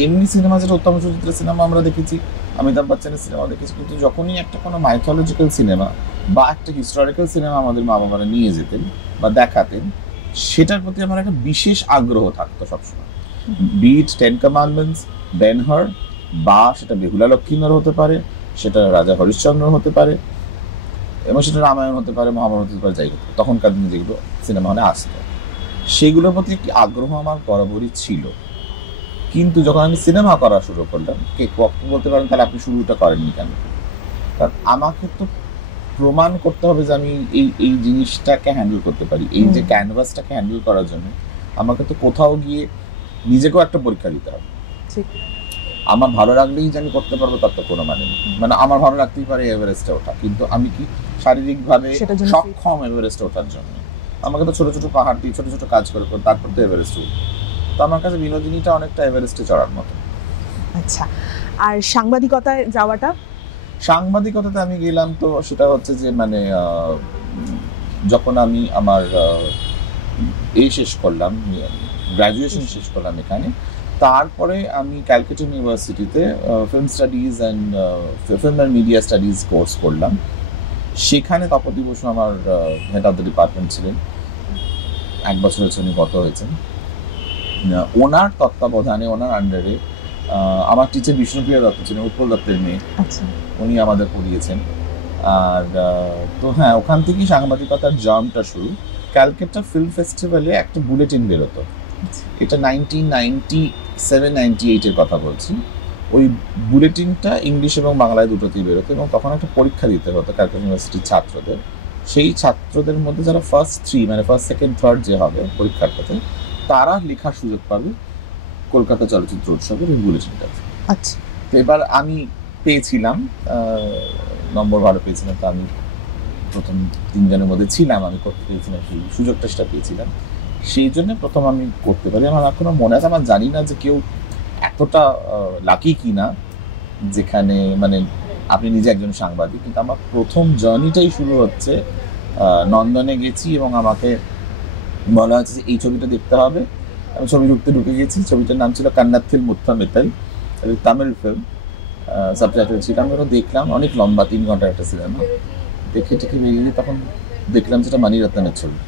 এমনি সিনেমা যেটা উত্তম সুচিত্রার সিনেমা আমরা দেখেছি, অমিতাভ বচ্চনের সিনেমা দেখেছি, কিন্তু যখনই একটা কোনো মাইথোলজিক্যাল সিনেমা বা একটা হিস্টোরিক্যাল সিনেমা আমাদের মা বাবারা নিয়ে যেতেন বা দেখাতেন, সেটার প্রতি আমার একটা বিশেষ আগ্রহ থাকতো সবসময়। বিট 10 কমান্ডমেন্টস, বেনহার, বা সেটা বেহুলা লক্ষ্মীধর হতে পারে, সেটা রাজা হরিশ্চন্দ্র হতে পারে, এবং সেটা রামায়ণ হতে পারে, মহাভারত হতে পারে, যাই হোক তখনকার দিনে যেগুলো সিনেমা হলে আসতো, সেগুলোর প্রতি একটি আগ্রহ আমার বরাবরই ছিল। কিন্তু যখন আমি সিনেমা করা শুরু করলাম, কে বলতে পারেন তাহলে আপনি শুরুটা করেননি কেন? কারণ আমাকে তো প্রমাণ করতে হবে যে আমি এই জিনিসটাকে হ্যান্ডেল করতে পারি। এই যে ক্যানভাসটাকে হ্যান্ডেল করার জন্য আমাকে তো কোথাও গিয়ে নিজেকেও একটা পরীক্ষা দিতে হবে। আমার ভালো লাগলেই যে আমি করতে পারবো তার তো কোনো মানে নেই। মানে আমার ভালো লাগতেই পারে এভারেস্টে ওঠা, কিন্তু আমি কি শারীরিকভাবে সক্ষম এভারেস্টে ওঠার জন্য? আমাকে তো ছোট ছোট পাহাড় দিয়ে ছোট ছোট কাজ করে তারপর তো এভারেস্ট উঠবো। তো আমার কাছে বিনোদিনীটা অনেকটা এভারেস্টে চড়ার মতো। আচ্ছা, আর সাংবাদিকতায় যাওয়াটা? সাংবাদিকতাতে আমি গেলাম তো সেটা হচ্ছে যে মানে যখন আমি আমার শেষ করলাম, গ্র্যাজুয়েশন শেষ করলাম এখানে, তারপরে আমি ক্যালকাটা ইউনিভার্সিটিতে film studies and film and media studies course করলাম। সেখানে তপতি বসু আমার হেড অফ দ্য ডিপার্টমেন্ট ছিলেন, 1 বছর হচ্ছে উনি গত হয়েছেন। ওনার তত্ত্বাবধানে, ওনার আন্ডারে আমার টিচার বিষ্ণুপ্রিয়া দত্ত ছিলেন, উৎপল দত্তের মেয়ে, উনি আমাদের পড়িয়েছেন। আর তো হ্যাঁ, ওখান থেকেই সাংবাদিকতার জার্মটা শুরু। ক্যালকাটা ফিল্ম ফেস্টিভ্যালে একটা বুলেটিন বেরোতো, এটা 1997-98 এর কথা বলছি। ওই বুলেটিনটা ইংলিশ এবং বাংলায় দুটোতেই বেরোতো, এবং তখন একটা পরীক্ষা দিতে হতো ক্যালকাটা ইউনিভার্সিটির ছাত্রদের। সেই ছাত্রদের মধ্যে যারা ফার্স্ট 3 মানে ফার্স্ট সেকেন্ড থার্ড যে হবে পরীক্ষাটাতে, তারা লেখার সুযোগ পাবে কলকাতা চলচ্চিত্র উৎসবের এই বুলেটিনটাতে। আচ্ছা, তো এবার আমি পেয়েছিলাম নম্বর ভালো পেয়েছিলাম, তো আমি প্রথম 3 জনের মধ্যে ছিলাম, আমি করতে পেরেছিলাম, সেই সুযোগটা সেটা পেয়েছিলাম। সেই জন্য প্রথম আমি করতে পারি। আমার এখনো মনে আছে, আমার জানি না যে কেউ এতটা লাকি কিনা যেখানে মানে আপনি নিজে একজন সাংবাদিক, কিন্তু আমার প্রথম জার্নিটাই শুরু হচ্ছে নন্দনে গেছি এবং আমাকে বলা হচ্ছে যে এই ছবিটা দেখতে হবে। আমি ছবি ঢুকে গেছি। ছবিটার নাম ছিল কান্নাথিল মুত্তামেতাল, তামিল ফিল্ম, সাবটাইটেল ছিল। আমি ওটা দেখলাম, অনেক লম্বা, 3 ঘন্টার একটা সিনেমা। দেখে বেরিয়ে তখন দেখলাম যেটা মানিরত্নের ছবি।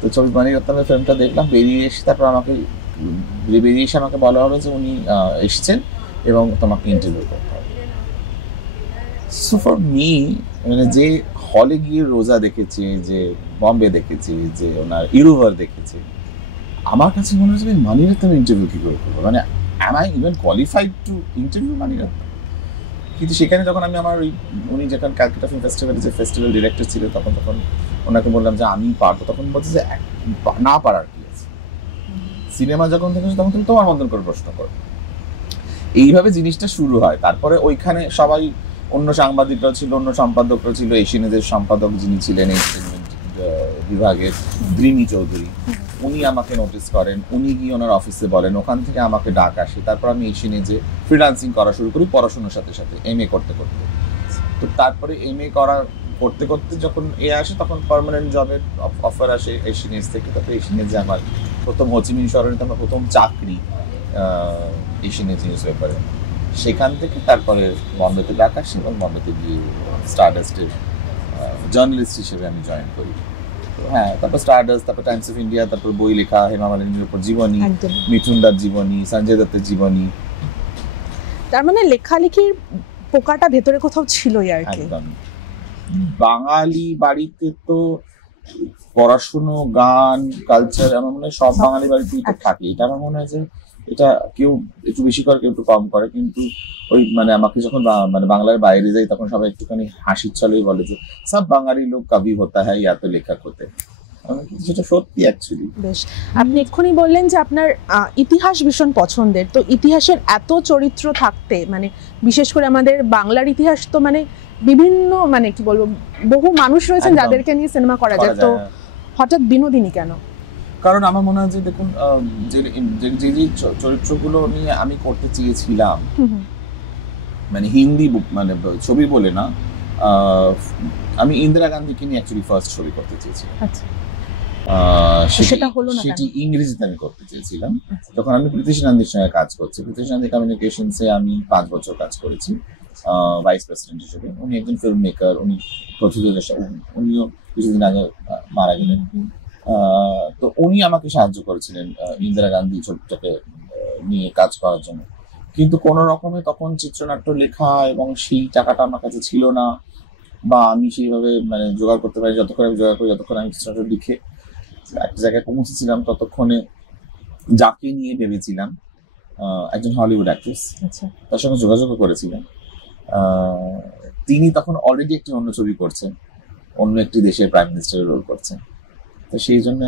তো ছবি মানিরত্নের ফিল্মটা দেখলাম, বেরিয়ে এসে তারপর আমাকে বলা হলো যে উনি এসেছেন এবং তোমাকে ইন্টারভিউ করতে হবে। সো ফর মি, মানে যে হলে গিয়ে রোজা দেখেছি, যে বম্বে দেখেছি, যে ওনার ইরুভার দেখেছি, আমার কাছে মনে হচ্ছে মানিরত্নের ইন্টারভিউ কি করে করবো, মানে am I even qualified to interview মানিরত্ন? কিন্তু সেখানে যখন আমি আমার উনি যখন ক্যালকাটা ফিল্ম ফেস্টিভ্যালে যে ফেস্টিভ্যাল ডিরেক্টর ছিল, তখন ওনাকে বললাম যে আমি পারবো। তখন বলছে যে না পারার কি আছে, সিনেমা যখন দেখেছো তখন তুমি তোমার মতন করে প্রশ্ন করো, এইভাবে জিনিসটা শুরু হয়। তারপরে ওইখানে সবাই, অন্য সাংবাদিকরা ছিল, অন্য সম্পাদকরা ছিল। এশিয়ানের সম্পাদক যিনি ছিলেন এন্টারটেনমেন্ট বিভাগের, দ্রিনী চৌধুরী, উনি আমাকে নোটিস করেন, উনি গিয়ে ওনার অফিসে বলেন, ওখান থেকে আমাকে ডাক আসে। তারপর আমি এশিয়ানে ফ্রিল্যান্সিং করা শুরু করি পড়াশোনার সাথে সাথে, MA করতে করতে। তো তারপরে MA করতে করতে যখন আসে, তখন পার্মানেন্ট জবের অফার আসে এশিয়ানিজ থেকে। তারপরে এশিয়ানিজে আমার প্রথম হোচিমিন শহরে আমার প্রথম চাকরি এশিয়ানিজ নিউজ পেপারে। সেখান থেকে তারপরে বম্বেতে ডাক আসে এবং বম্বেতে গিয়ে স্টারডাস্টের জার্নালিস্ট হিসেবে আমি জয়েন করি। হ্যাঁ, তারপর স্টারডাস্ট, তারপর টাইমস অফ ইন্ডিয়া, তারপর বই লেখা, হেমা মালিনীর উপর জীবনী, মিঠুন দার জীবনী, সঞ্জয় দত্তের জীবনী। তার মানে লেখালেখির পোকাটা ভেতরে কোথাও ছিলই আর কি। বাঙালি বাড়িতে তো পড়াশুনো, গান, কালচার, আমার মনে হয় সব বাঙালি বাড়িতেই তো থাকে। এটা আমার মনে হয় যে এটা কেউ একটু বেশি করে, কেউ একটু কম করে। কিন্তু ওই মানে আমাকে যখন মানে বাংলার বাইরে যাই, তখন সবাই একটুখানি হাসির ছলেই বলে যে সব বাঙালি লোক কবি হতা হয়, এত লেখক হতে। সেটা সত্যি অ্যাকচুয়ালি। বেশ, আপনি এক্ষুনি বললেন যে আপনার ইতিহাস ভীষণ পছন্দের। তো ইতিহাসের এত চরিত্র থাকতে, মানে বিশেষ করে আমাদের বাংলার ইতিহাস তো মানে বিভিন্ন, মানে কি বলবো, বহু মানুষ রয়েছেন যাদেরকে নিয়ে সিনেমা করা যায়। তো হঠাৎ বিনোদিনী কেন? কারণ আমার মনে হয় যে দেখুন, যে চরিত্রগুলো নিয়ে আমি করতে চেয়েছিলাম, মানে হিন্দি মানে ছবি বলে না, আমি ইন্দিরা গান্ধীকে নিয়ে অ্যাকচুয়ালি ফার্স্ট ছবি করতে চেয়েছিলাম। সেটি ইংরেজিতে আমি করতে চেয়েছিলাম। তখন আমি প্রীতি সেনন্দির সঙ্গে কাজ করছি। প্রীতি সেনন্দি কমিউনিকেশনসে আমি 5 বছর কাজ করেছি ভাইস প্রেসিডেন্ট হিসেবে। উনি একজন ফিল্ম মেকার, উনি উনিও কিছুদিন আগে মারা গেলেন। তো উনি আমাকে সাহায্য করেছিলেন ইন্দিরা গান্ধী ছবিটাকে নিয়ে কাজ করার জন্য। কিন্তু কোন রকমে তখন চিত্রনাট্য লেখা এবং সেই টাকাটা আমার কাছে ছিল না, বা আমি সেইভাবে মানে জোগাড় করতে পারি। যতক্ষণ আমি জোগাড় করি, যতক্ষণ আমি চিত্রনাট্য লিখে একটা জায়গায় পৌঁছেছিলাম, ততক্ষণে যাকে নিয়ে ভেবেছিলাম, একজন হলিউড অ্যাক্ট্রেস, তার সঙ্গে যোগাযোগ করেছিলেন। তিনি তখন অলরেডি একটি অন্য ছবি করছেন, অন্য একটি দেশের প্রাইম মিনিস্টারের রোল করছেন। তো সেই জন্য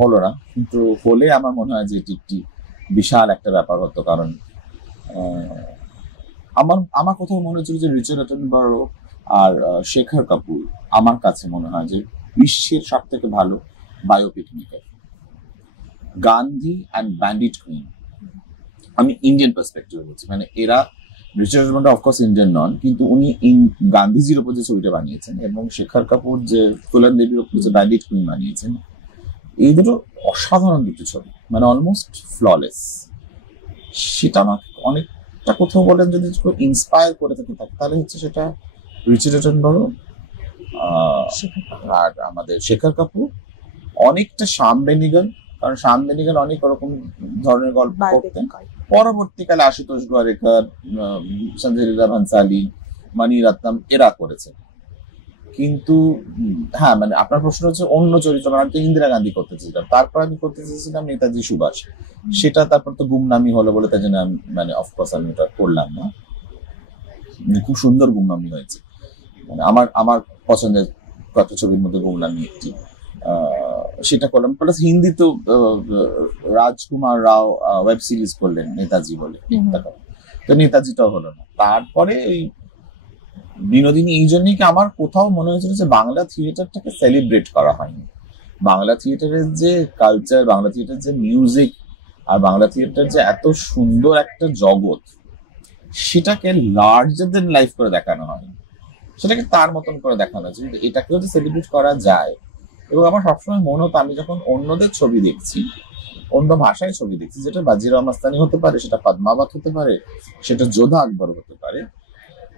হলো না। কিন্তু হলে আমার মনে হয় যে এটি একটি বিশাল একটা ব্যাপার হতো। কারণ আমার কোথাও মনে হচ্ছিল যে রিচার্ড অ্যাটনবারো আর শেখর কাপুর আমার কাছে মনে হয় যে বিশ্বের সব থেকে ভালো biopic maker. Gandhi and bandit queen, আমি ইন্ডিয়ান পার্সপেক্টিভে বলছি। মানে এরা, রিচার্ড অ্যাটনবারো অফকোর্স ইন্ডিয়ান নন, কিন্তু উনি গান্ধীজির উপর যে ছবিটা বানিয়েছেন, এবং শেখর কাপুর যে ফুলন দেবীর উপর যে ব্যান্ডিট কুইন বানিয়েছেন, এই দুটো অসাধারণ দুটো ছবি, মানে অলমোস্ট ফ্ললেস। সেটা আমাকে অনেকটা কোথাও বলেন যদি ইন্সপায়ার করে থাকে, তাহলে হচ্ছে সেটা রিচার্ড অ্যাটনবারো আর আমাদের শেখর কাপুর। অনেকটা শ্যাম বেনেগল, কারণ শ্যাম বেনেগল অনেক রকম ধরনের গল্প করতেন। পরবর্তীকালে আশুতোষ গোয়ারিকার, সঞ্জয় লীলা ভান্সালী, মণি রত্নম এরা করেছে। কিন্তু হ্যাঁ, মানে আপনার প্রশ্ন হচ্ছে অন্য চরিত্র, মানে আমি তো ইন্দিরা গান্ধী করতে চেয়েছিলাম, তারপর আমি করতে চেয়েছিলাম নেতাজি সুভাষ। সেটা তারপর তো গুমনামি হলো বলে, তাই জন্য আমি মানে অফকোর্স আমি ওটা করলাম না। খুব সুন্দর গুমনামি হয়েছে, মানে আমার পছন্দের কত ছবির মধ্যে গুমনামি একটি, সেটা করলাম। প্লাস হিন্দি তো রাজকুমার রাও ওয়েব সিরিজ করলেন নেতাজি বলে, তো নেতাজিটাও হলো না। তারপরে ওই বিনোদিনী, এই জন্যই কি আমার কোথাও মনে হয়েছিল যে বাংলা থিয়েটারটাকে সেলিব্রেট করা হয়নি। বাংলা থিয়েটারের যে কালচার, বাংলা থিয়েটার যে মিউজিক, আর বাংলা থিয়েটার যে এত সুন্দর একটা জগৎ, সেটাকে লার্জার দেন লাইফ করে দেখানো হয়, সেটাকে তার মতন করে দেখানো হয়েছে। এটাকেও যে সেলিব্রেট করা যায়। এবং আমার সবসময় মনে হতো, আমি যখন অন্যদের ছবি দেখছি, অন্য ভাষায় ছবি দেখছি, যেটা বাজিরাও মাস্তানি হতে পারে, সেটা পদ্মাবত হতে পারে, সেটা যোধা আকবর হতে পারে,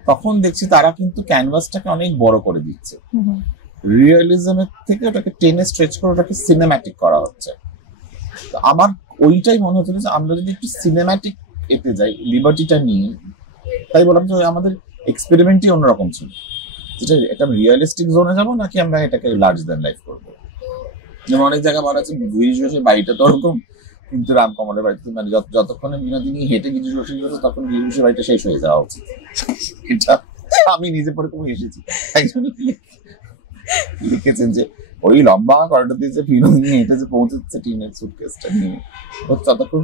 তখন দেখছি তারা কিন্তু ক্যানভাসটাকে অনেক বড় করে দিচ্ছে। রিয়েলিজমের থেকে ওটাকে টেনে স্ট্রেচ করে ওটাকে সিনেম্যাটিক করা হচ্ছে। আমার ওইটাই মনে হচ্ছিল যে আমরা যদি একটু সিনেম্যাটিক এতে যাই, লিবার্টিটা নিয়ে, তাই বললাম যে আমাদের এক্সপেরিমেন্টই অন্যরকম ছিল, যেটা একটা রিয়েলিস্টিক জোনে যাবো নাকি আমরা এটাকে লার্জ দেন লাইফ করবো। যেমন অনেক জায়গায় বলা আছে গিরিশ ঘোষের বাড়িটা তো ওরকম, কিন্তু রামকমলের বাড়িতে মানে যতক্ষণে বিনোদিনী হেঁটে গিরিশ ঘোষের গেছে, তখন গিরিশ ঘোষের বাড়িটা শেষ হয়ে যাওয়া উচিত। এটা আমি নিজে পড়ে খুব এসেছি। একজন লিখেছেন যে ওই লম্বা করিডোর দিয়ে যে বিনোদিনী হেঁটে যে পৌঁছাচ্ছে টিনের সুটকেসটা নিয়ে, ততক্ষণ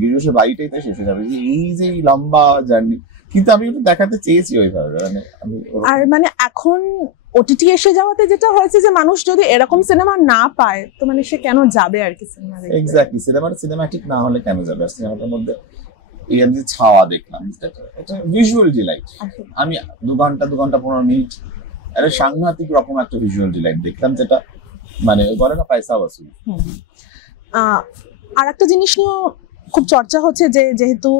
গিরিশের বাড়িটাই তো শেষ হয়ে যাবে, যে এই যে লম্বা জার্নি। কিন্তু আমি একটু দেখাতে চেয়েছি ওইভাবে, মানে আমি আর মানে এখন ওটিটি এসে যাওয়াতে যেটা হয়েছে যে মানুষ যদি এরকম সিনেমা না পায় তো মানে সে কেন যাবে আর কি সিনেমা দেখতে? এক্স্যাক্টলি, সিনেমাটা সিনেম্যাটিক না হলে কেন যাবে? আর সিনেমাটার মধ্যে এই আমি যে ছাওয়া দেখলাম, এটা ভিজুয়াল ডিলাইট। আমি 2 ঘন্টা 15 মিনিট একটা সাংঘাতিক রকম একটা ভিজুয়াল ডিলাইট দেখলাম, যেটা মানে বলে না পয়সা বসুল। আর একটা জিনিস নিয়েও খুব চর্চা হচ্ছে যে যেহেতু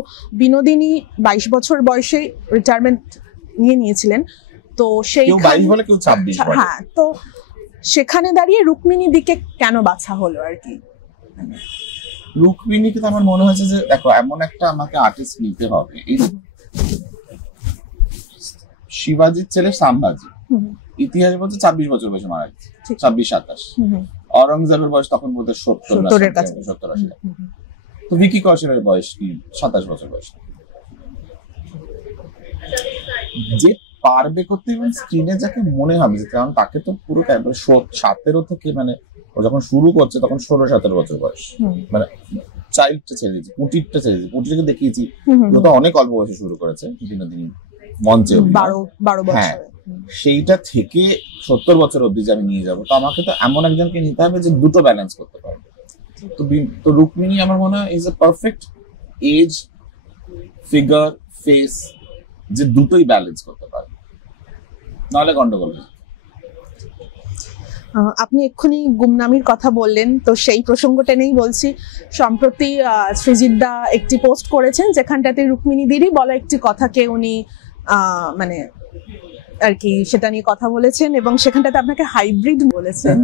বিনোদিনী 22 বছর বয়সে রিটায়ারমেন্ট নিয়েছিলেন, তো সেই 22 বলে কেউ 26 বলে। হ্যাঁ, তো সেখানে দাঁড়িয়ে রুক্মিণী দিকে কেন বাছা হলো আর কি? রুক্মিণীকে তো আমার মনে হয়েছে যে দেখো, এমন একটা আমাকে আর্টিস্ট নিতে হবে। এই শিবাজির ছেলে সাম্ভাজি, ইতিহাস বলতে 26 বছর বয়সে মারা গেছে, 26-27। অরঙ্গজেবের বয়স তখন বলতে 70-80। তো ভিকি কৌশলের বয়স কি 27 বছর বয়স। যে পারবে করতে, এবং স্ক্রিনে যাকে মনে হবে, কারণ তাকে তো পুরো 17 থেকে, মানে ও যখন শুরু করছে তখন 16-17 বছর বয়স, মানে চাইল্ডটা ছেড়ে দিয়েছি, পুটিরটা ছেড়ে দিয়েছি। পুটিটাকে দেখিয়েছি, ও তো অনেক অল্প বয়সে শুরু করেছে বিনোদিনী মঞ্চে, 12 বছর। হ্যাঁ, সেইটা থেকে 70 বছর অব্দি যে আমি নিয়ে যাবো, তো আমাকে তো এমন একজনকে নিতে হবে যে দুটো ব্যালেন্স করতে পারবে। তো রুক্মিণী আমার মনে হয় is a perfect age, figure, face, যে দুটোই ব্যালেন্স করতে পারবে, নাহলে গন্ডগোল। আপনি এক্ষুনি গুমনামির কথা বললেন, তো সেই প্রসঙ্গ টেনেই বলছি। সম্প্রতি সৃজিত দা একটি পোস্ট করেছেন যেখানটাতে রুক্মিণী দিদি বলা একটি কথাকে উনি মানে আর কি সেটা নিয়ে কথা বলেছেন, এবং সেখানটাতে আপনাকে হাইব্রিড বলেছেন।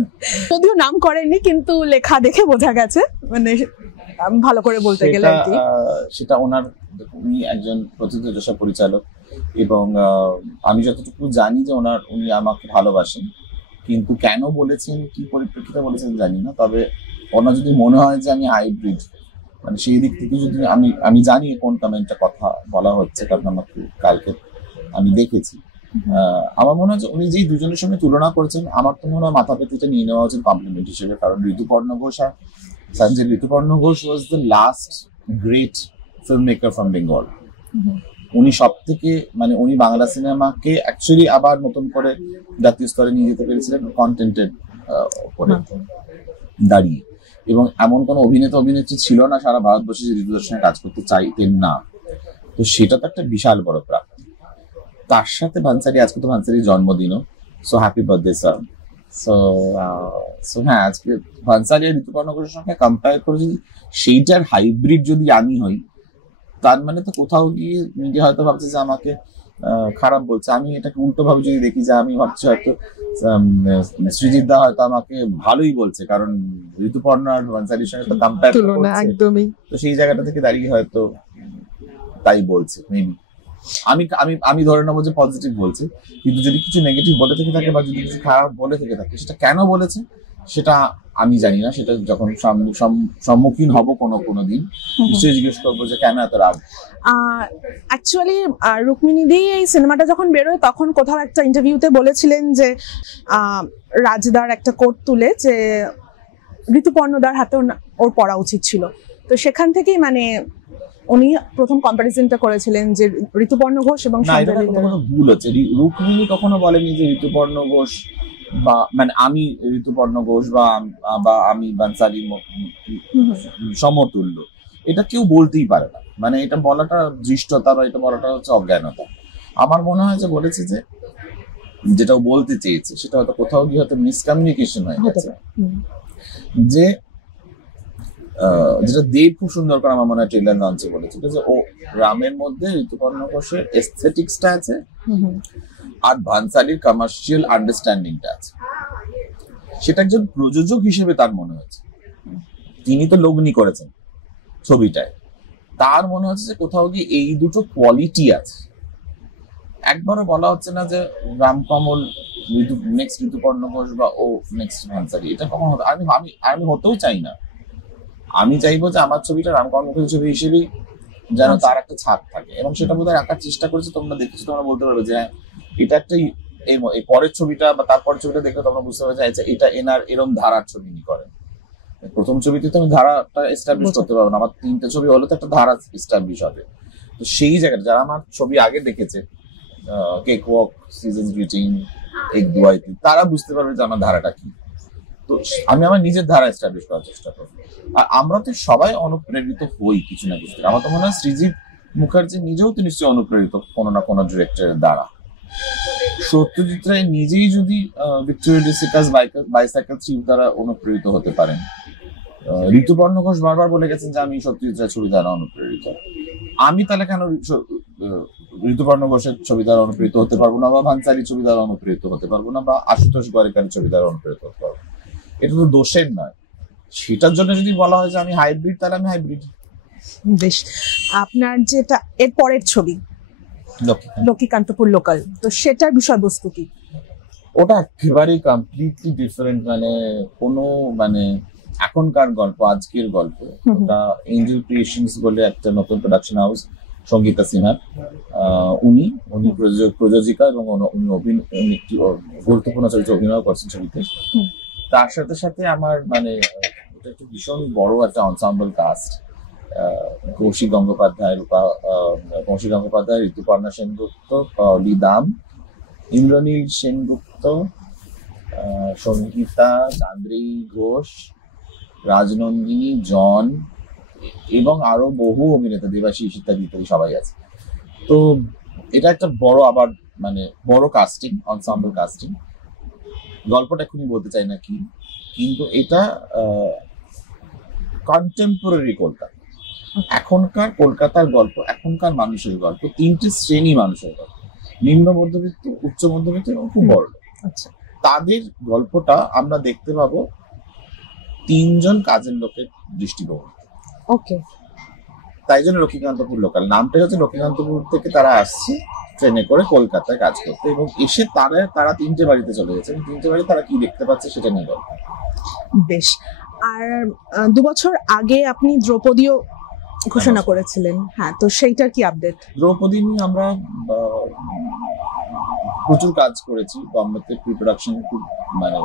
যদিও নাম করেননি, কিন্তু লেখা দেখে বোঝা গেছে, মানে ভালো করে বলতে গেলে আর কি। সেটা ওনার, উনি একজন প্রথিতযশা পরিচালক, এবং আমি যতটুকু জানি যে উনি আমাকে ভালোবাসেন, কিন্তু কেন বলেছেন, কি পরিপ্রেক্ষিতে বলেছেন জানি না। তবে ওনার যদি মনে হয় যে আমি হাইব্রিড, মানে সেই দিক থেকে যদি আমি জানি কোন কমেন্টটা কথা বলা হচ্ছে, কারণ আমাকে কালকে আমি দেখেছি। আমার মনে হয় যে উনি যেই দুজনের সঙ্গে তুলনা করেছেন, আমার তো মনে হয় মাথা পেতে নিয়ে নেওয়া উচিত কমপ্লিমেন্ট হিসেবে। কারণ ঋতুপর্ণ ঘোষ আর Sanjay, Rituparno Ghosh was the last great film maker from Bengal. উনি সব থেকে, মানে উনি বাংলা সিনেমাকে অ্যাকচুয়ালি আবার নতুন করে জাতীয় স্তরে নিয়ে যেতে পেরেছিলেন কন্টেন্টের উপরে দাঁড়িয়ে। এবং এমন কোনো অভিনেত্রী ছিল না সারা ভারতবর্ষে যে ঋতুদের সঙ্গে কাজ করতে চাইতেন না। তো সেটা তো একটা বিশাল বড় প্রাপ্তি। তার সাথে ভান্সালী, আজকে তো ভান্সালীর জন্মদিনও, so happy birthday sir. So হ্যাঁ, আজকে ভান্সালী আর ঋতুপর্ণ ঘোষের সঙ্গে কম্পেয়ার করে যদি সেইটার হাইব্রিড যদি আমি হই, তার মানে তো কোথাও গিয়ে মিডিয়া হয়তো ভাবছে যে আমাকে খারাপ বলছে। আমি এটাকে উল্টো ভাবে যদি দেখি, যে আমি ভাবছি হয়তো সৃজিত দা হয়তো আমাকে ভালোই বলছে, কারণ ঋতুপর্ণ আর ভান্সালীর সঙ্গে তো কম্পেয়ার করছে, একদমই। তো সেই জায়গাটা থেকে দাঁড়িয়ে হয়তো তাই বলছে। মেবি আমি ধরে নেবো যে পজিটিভ বলছে, কিন্তু যদি কিছু নেগেটিভ বলে থেকে থাকে বা যদি কিছু খারাপ বলে থেকে থাকে, সেটা কেন বলেছে সেটা আমি জানি না। সেটা যখন সম্মুখীন হব কোনো দিন, নিশ্চয়ই জিজ্ঞেস করবো যে কেন এত রাগ। অ্যাকচুয়ালি রুক্মিণী দি এই সিনেমাটা যখন বেরোয়, তখন কোথাও একটা ইন্টারভিউতে বলেছিলেন যে রাজদার একটা কোট তুলে যে ঋতুপর্ণদার হাতে ওর পড়া উচিত ছিল। তো সেখান থেকেই মানে উনি প্রথম কম্পারিজনটা করেছিলেন যে ঋতুপর্ণ ঘোষ এবং ভুল হচ্ছে। রুক্মিণী কখনো বলেনি যে ঋতুপর্ণ ঘোষ বা মানে আমি ঋতুপর্ণ ঘোষ বা আমি ভান্সালী সমতুল্য, এটা কেউ বলতেই পারে না। মানে এটা বলাটা দৃষ্টতা বা এটা বলাটা হচ্ছে অজ্ঞানতা। আমার মনে হয় যে বলেছে যে যেটা বলতে চেয়েছে সেটা হয়তো কোথাও গিয়ে হয়তো মিসকমিউনিকেশন হয়ে গেছে। যে যেটা দেব খুব সুন্দর করে আমার মনে হয় ট্রেলার লঞ্চে বলেছে যে ও রামের মধ্যে ঋতুপর্ণ ঘোষের এস্থেটিক্সটা আছে আর ভান্সালীর কমার্শিয়াল আন্ডারস্ট্যান্ডিংটা আছে। সেটা একজন প্রযোজক হিসেবে তার মনে হচ্ছে, তিনি তো লগ্নি করেছেন ছবিটায়, তার মনে হচ্ছে যে কোথাও গিয়ে এই দুটো কোয়ালিটি আছে। একবারও বলা হচ্ছে না যে রামকমল নেক্সট ঋতুপর্ণ ঘোষ বা ও নেক্সট ভান্সালী, এটা কখনো আমি হতেও চাই না। আমি চাইবো যে আমার ছবিটা রামকমল মুখার্জির ছবি হিসেবেই যেন তার একটা ছাপ থাকে, এবং সেটা বোধহয় রাখার চেষ্টা করেছে। তোমরা দেখেছো, তোমরা বলতে পারবে যে এটা একটা এই পরের ছবিটা বা তারপরের ছবিটা দেখলে তোমরা বুঝতে পারবে যে এটা এনার এরম ধারার ছবি নি করেন। প্রথম ছবিতে তো আমি ধারাটা এস্টাবলিশ করতে পারবো না, আমার 3টে ছবি হলে তো একটা ধারা এস্টাবলিশ হবে। তো সেই জায়গাটা যারা আমার ছবি আগে দেখেছে, কেক ওয়াক, সিজনস গ্রিটিং, এক দুয়াই, তারা বুঝতে পারবে যে আমার ধারাটা কি। তো আমি আমার নিজের ধারা এস্টাবলিশ করার চেষ্টা করবো। আর আমরা তো সবাই অনুপ্রেরিত হই কিছু না কিছু। আমার তো মনে হয় সৃজিত মুখার্জি নিজেও তো নিশ্চয়ই অনুপ্রেরিত কোনো না কোনো ডিরেক্টরের দ্বারা। সত্যজিৎ রায় নিজেই যদি ভিক্টোরিয়া ডিসিকাস বাইসাইকেল 3 দ্বারা অনুপ্রেরিত হতে পারেন। ঋতুপর্ণ ঘোষ বারবার বলে গেছেন যে আমি সত্যজিৎ রায় ছবি দ্বারা অনুপ্রেরিত। আমি তাহলে কেন ঋতুপর্ণ ঘোষের ছবি দ্বারা অনুপ্রেরিত হতে পারবো না, বা ভান্সালী ছবি দ্বারা অনুপ্রেরিত হতে পারবো না, বা আশুতোষ গোয়ারিকারের ছবি দ্বারা অনুপ্রেরিত হতে পারবো? এটা তো দোষের নয়। সেটার জন্য যদি বলা হয় যে আমি হাইব্রিড, তাহলে আমি হাইব্রিড। বেশ, আপনার যেটা এর পরের ছবি লক্ষ্মীকান্তপুর লোকাল, তো সেটার বিষয়বস্তু কি? ওটা একেবারেই কমপ্লিটলি ডিফারেন্ট, মানে কোনো মানে এখনকার গল্প, আজকের গল্প। ওটা এঞ্জেল ক্রিয়েশনস বলে একটা নতুন প্রোডাকশন হাউস, সঙ্গীতা সিনহা উনি প্রযোজিকা, এবং উনি একটি গুরুত্বপূর্ণ চরিত্রে অভিনয় করছেন ছবিতে। তার সাথে সাথে আমার মানে এটা একটা ভীষণ বড় একটা এনসেম্বল কাস্ট। কৌশিক গঙ্গোপাধ্যায়, ঋতুপর্ণা সেনগুপ্ত, পাওলি দাম, ইন্দ্রনীল সেনগুপ্ত, সঙ্গীতা, চান্দ্রী ঘোষ, রাজনন্দিনী, জন, এবং আরো বহু অভিনেতা, দেবাশিস ইত্যাদি ইত্যাদি সবাই আছে। তো এটা একটা বড়, আবার মানে বড় কাস্টিং, এনসেম্বল কাস্টিং। গল্পটা এখনই বলতে চাই না কি, কিন্তু এটা কন্টেম্পোরারি কলকাতা, এখনকার কলকাতার গল্প, এখনকার মানুষের গল্প, 3টে শ্রেণী মানুষের গল্প, নিম্ন মধ্যবিত্ত, উচ্চ মধ্যবিত্ত এবং খুব বড়। আচ্ছা, তাদের গল্পটা আমরা দেখতে পাবো 3জন কাজের লোকের দৃষ্টিভঙ্গি। ওকে, তাই জন্য লক্ষ্মীকান্তপুর লোকাল নামটা হচ্ছে, লক্ষ্মীকান্তপুর থেকে তারা আসছে ট্রেনে করে কলকাতায় কাজ করতে, এবং এসে তারা 3টে বাড়িতে চলে গেছে, 3টে বাড়ি তারা কি দেখতে পাচ্ছে সেটা নিয়ে গল্প। বেশ, আর 2 বছর আগে আপনি দ্রৌপদীও ঘোষণা করেছিলেন, হ্যাঁ, তো সেইটার কি আপডেট? দ্রৌপদী নিয়ে আমরা প্রচুর কাজ করেছি, বম্বেতে প্রি প্রোডাকশন খুব মানে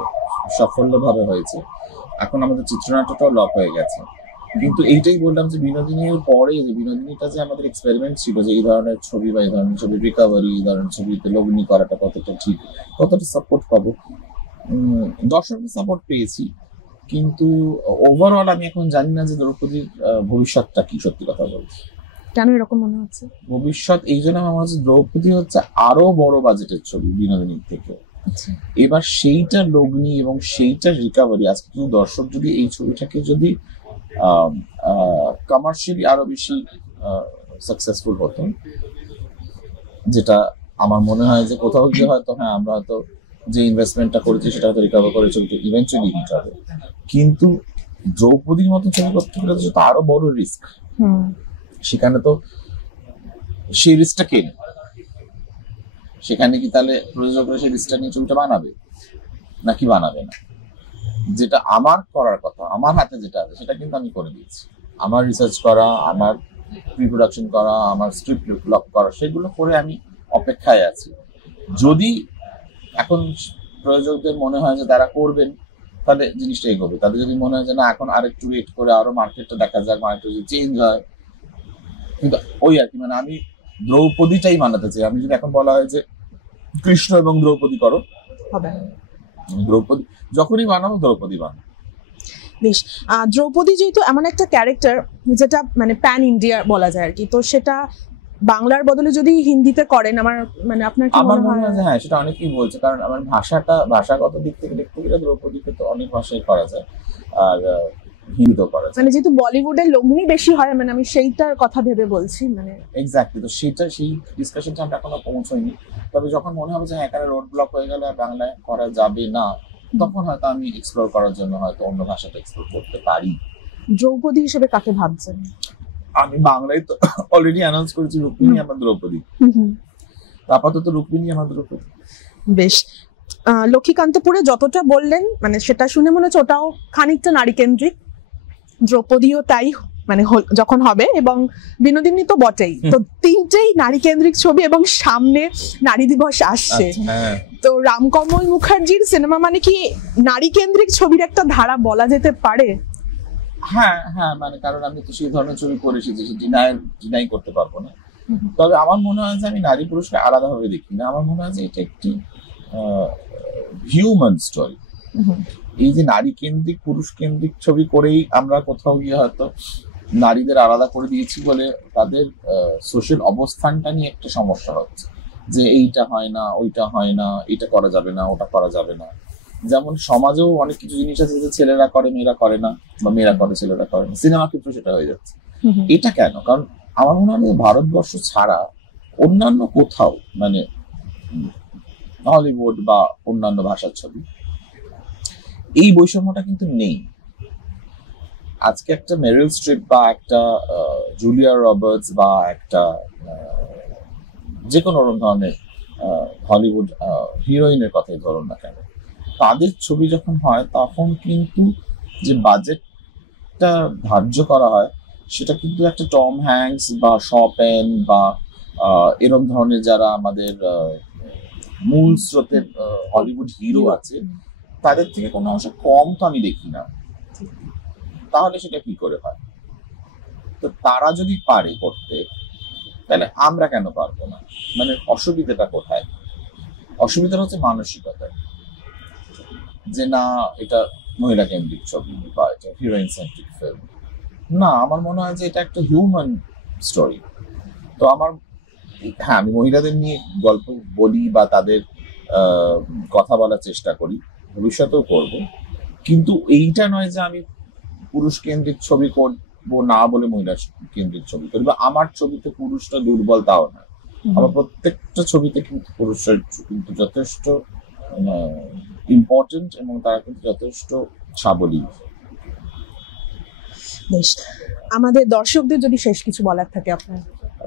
সাফল্যভাবে হয়েছে। এখন আমাদের চিত্রনাট্যটাও লক হয়ে গেছে, কিন্তু এইটাই বললাম যে বিনোদিনীর পরে, যে বিনোদিনীটা যে আমাদের এক্সপেরিমেন্ট ছিল, যে এই ধরনের ছবি বা এই ধরনের ছবির রিকভারি, এই ধরনের ছবিতে লগ্নি করাটা কতটা ঠিক, কতটা সাপোর্ট পাবো। দর্শকের সাপোর্ট পেয়েছি, কিন্তু ওভারঅল আমি এখন জানি না যে দ্রৌপদীর ভবিষ্যৎটা কি। সত্যি কথা বলছি, কেন এরকম মনে হচ্ছে? ভবিষ্যৎ এই জন্য আমার মনে হচ্ছে দ্রৌপদী হচ্ছে আরো বড় বাজেটের ছবি বিনোদিনীর থেকে। এবার সেইটা লগ্নি এবং সেইটা রিকভারি, আজকে যদি দর্শক যদি এই ছবিটাকে যদি কমার্শিয়ালি আরো বেশি সাকসেসফুল হতো, যেটা আমার মনে হয় যে কোথাও গিয়ে হয়তো, হ্যাঁ, আমরা হয়তো যে ইনভেস্টমেন্টটা করেছি সেটা হয়তো রিকভার করে ছবিটা ইভেন্চুয়ালি হিট হবে, কিন্তু দ্রৌপদীর মতো ছবি করতে গেলে তো আরো বড় রিস্ক। সেখানে তো সেই রিস্কটা কে নেবে? সেখানে কি তাহলে প্রযোজকরা সেই রিস্কটা নিয়ে ছবিটা বানাবে নাকি বানাবে না? যেটা আমার করার কথা, আমার হাতে যেটা আছে সেটা কিন্তু আমি করে দিয়েছি। আমার রিসার্চ করা, আমার প্রি প্রোডাকশন করা, আমার স্ক্রিপ্ট লক করা, সেগুলো করে আমি অপেক্ষায় আছি। যদি এখন প্রযোজকদের মনে হয় যে তারা করবেন, তাহলে জিনিসটা এগোবে। তাদের যদি মনে হয় যে না, এখন আরেকটু ওয়েট করে আরো মার্কেটটা দেখা যাক, মার্কেট যদি চেঞ্জ হয়, কিন্তু ওই আর কি, মানে আমি দ্রৌপদীটাই বানাতে চাই। আমি যদি এখন বলা হয় যে কৃষ্ণ এবং দ্রৌপদী করো, হবে, দ্রৌপদী যখনই বানাবো দ্রৌপদী বানাবো। বেশ, দ্রৌপদী যেহেতু এমন একটা ক্যারেক্টার যেটা মানে প্যান ইন্ডিয়া বলা যায় আর কি, তো সেটা বাংলার বদলে যদি হিন্দিতে করেন, আমার মানে আপনার কি মনে হয়? হ্যাঁ, সেটা অনেকেই বলছে, কারণ আমার ভাষাগত দিক থেকে দেখতে গেলে দ্রৌপদীকে তো অনেক ভাষায় করা যায়, আর হিন্দিতেও করা যায়। মানে যেহেতু বলিউডে লগ্নি বেশি হয়, মানে আমি সেইটার কথা ভেবে বলছি, মানে এক্স্যাক্টলি। তো সেই ডিসকাশনটা আমরা এখনো পৌঁছাইনি। তবে যখন মনে হবে যে এখানে রোড ব্লক হয়ে গেলে বাংলায় করা যাবে না, তখন হয়তো আমি এক্সপ্লোর করার জন্য হয়তো অন্য ভাষাটা এক্সপ্লোর করতে পারি। দ্রৌপদী হিসেবে কাকে ভাবছেন? আমি বাংলায় তো অলরেডি অ্যানাউন্স করেছি রুক্মিণী আমার দ্রৌপদী, আপাতত রুক্মিণী আমার দ্রৌপদী। বেশ, লক্ষ্মীকান্তপুরে যতটা বললেন, মানে সেটা শুনে মনে হচ্ছে ওটাও খানিকটা নারী কেন্দ্রিক, দ্রৌপদীও তাই মানে যখন হবে, এবং বিনোদিনী তো বটেই, তো তিনটেই নারী কেন্দ্রিক ছবি এবং সামনে নারী দিবস আসছে। তো রামকমল মুখার্জির সিনেমা মানে কি নারী কেন্দ্রিক ছবির একটা ধারা বলা যেতে পারে? হ্যাঁ হ্যাঁ, মানে কারণ আমি তো সেই ধরনের ছবি করে এসেছি, ডিনাই করতে পারবো না। তবে আমার মনে হয় যে আমি নারী পুরুষকে আলাদাভাবে দেখি না। আমার মনে হয় যে এটা একটি হিউম্যান স্টোরি। এই যে নারী কেন্দ্রিক পুরুষ কেন্দ্রিক ছবি করেই আমরা কোথাও গিয়ে হয়তো নারীদের আলাদা করে দিয়েছি বলে তাদের সোশ্যাল অবস্থানটা নিয়ে একটা সমস্যা হচ্ছে, যে এইটা হয় না, ওইটা হয় না, এটা করা যাবে না, ওটা করা যাবে না। যেমন সমাজেও অনেক কিছু জিনিস আছে যে ছেলেরা করে মেয়েরা করে না, বা মেয়েরা করে ছেলেরা করে না, সিনেমা ক্ষেত্রে সেটা হয়ে যাচ্ছে। এটা কেন? কারণ আমার মনে হয় ভারতবর্ষ ছাড়া অন্যান্য কোথাও, মানে হলিউড বা অন্যান্য ভাষার ছবি, এই বৈষম্যটা কিন্তু নেই। আজকে একটা মেরিল স্ট্রিপ বা একটা জুলিয়া রবার্টস বা একটা যে কোনো ধরনের হলিউড হিরোইনের কথাই ধরুন না কেন, তাদের ছবি যখন হয় তখন কিন্তু যে বাজেটটা ধার্য করা হয় সেটা কিন্তু একটা টম হ্যাঙ্কস বা শপেন বা এরকম ধরনের যারা আমাদের মূল স্রোতের হলিউড হিরো আছে তাদের থেকে কোনো অংশ কম তো আমি দেখি না। তাহলে সেটা কি করে হয়? তো তারা যদি পারে করতে, তাহলে আমরা কেন পারবো না? মানে অসুবিধাটা কোথায়? অসুবিধাটা হচ্ছে মানসিকতায়, যে না এটা মহিলা কেন্দ্রিক ছবি বা এটা হিরোইন সেন্ট্রিক ফিল্ম না। আমার মনে হয় যে এটা একটা হিউম্যান স্টোরি। তো আমার হ্যাঁ, আমি মহিলাদের নিয়ে গল্প বলি বা তাদের কথা বলার চেষ্টা করি, ভবিষ্যতেও করব, কিন্তু এইটা নয় যে আমি পুরুষ কেন্দ্রিক ছবি করবো না বলে মহিলা কেন্দ্রিক ছবি করি, বা আমার ছবিতে পুরুষটা দুর্বল তাও না। আমার প্রত্যেকটা ছবিতে কিন্তু পুরুষের কিন্তু যথেষ্ট ইম্পর্টেন্ট এবং তারা কিন্তু যথেষ্ট সাবলীল। বেশ, আমাদের দর্শকদের যদি শেষ কিছু বলার থাকে আপনার?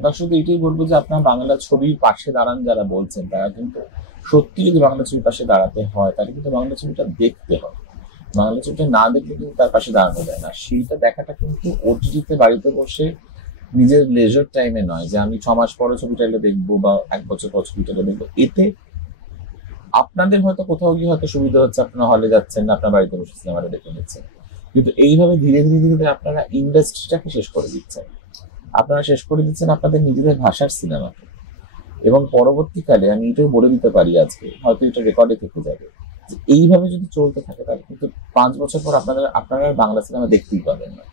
দর্শকদের এটাই বলবো যে আপনার বাংলা ছবির পাশে দাঁড়ান যারা বলছেন, তারা কিন্তু সত্যি যদি বাংলা ছবির পাশে দাঁড়াতে হয় তাহলে কিন্তু বাংলা ছবিটা দেখতে হবে। বাংলা ছবিটা না দেখলে কিন্তু তার পাশে দাঁড়ানো যায় না। সেইটা দেখাটা কিন্তু ওটিটিতে বাড়িতে বসে নিজের লেজার টাইমে নয়, যে আমি 6 মাস পরে ছবিটা এলে দেখবো বা 1 বছর পর ছবিটা দেখবো। এতে আপনাদের হয়তো কোথাও গিয়ে হয়তো সুবিধা হচ্ছে, আপনারা হলে যাচ্ছেন না, আপনার বাড়িতে বসে সিনেমাটা দেখে নিচ্ছেন, কিন্তু এইভাবে ধীরে ধীরে ধীরে আপনারা ইন্ডাস্ট্রিটাকে শেষ করে দিচ্ছেন। আপনারা শেষ করে দিচ্ছেন আপনাদের নিজেদের ভাষার সিনেমাকে। এবং পরবর্তীকালে আমি এটাও বলে দিতে পারি, আজকে হয়তো এটা রেকর্ডে থেকে যাবে, যে এইভাবে যদি চলতে থাকে তাহলে কিন্তু 5 বছর পর আপনারা বাংলা সিনেমা দেখতেই পাবেন না।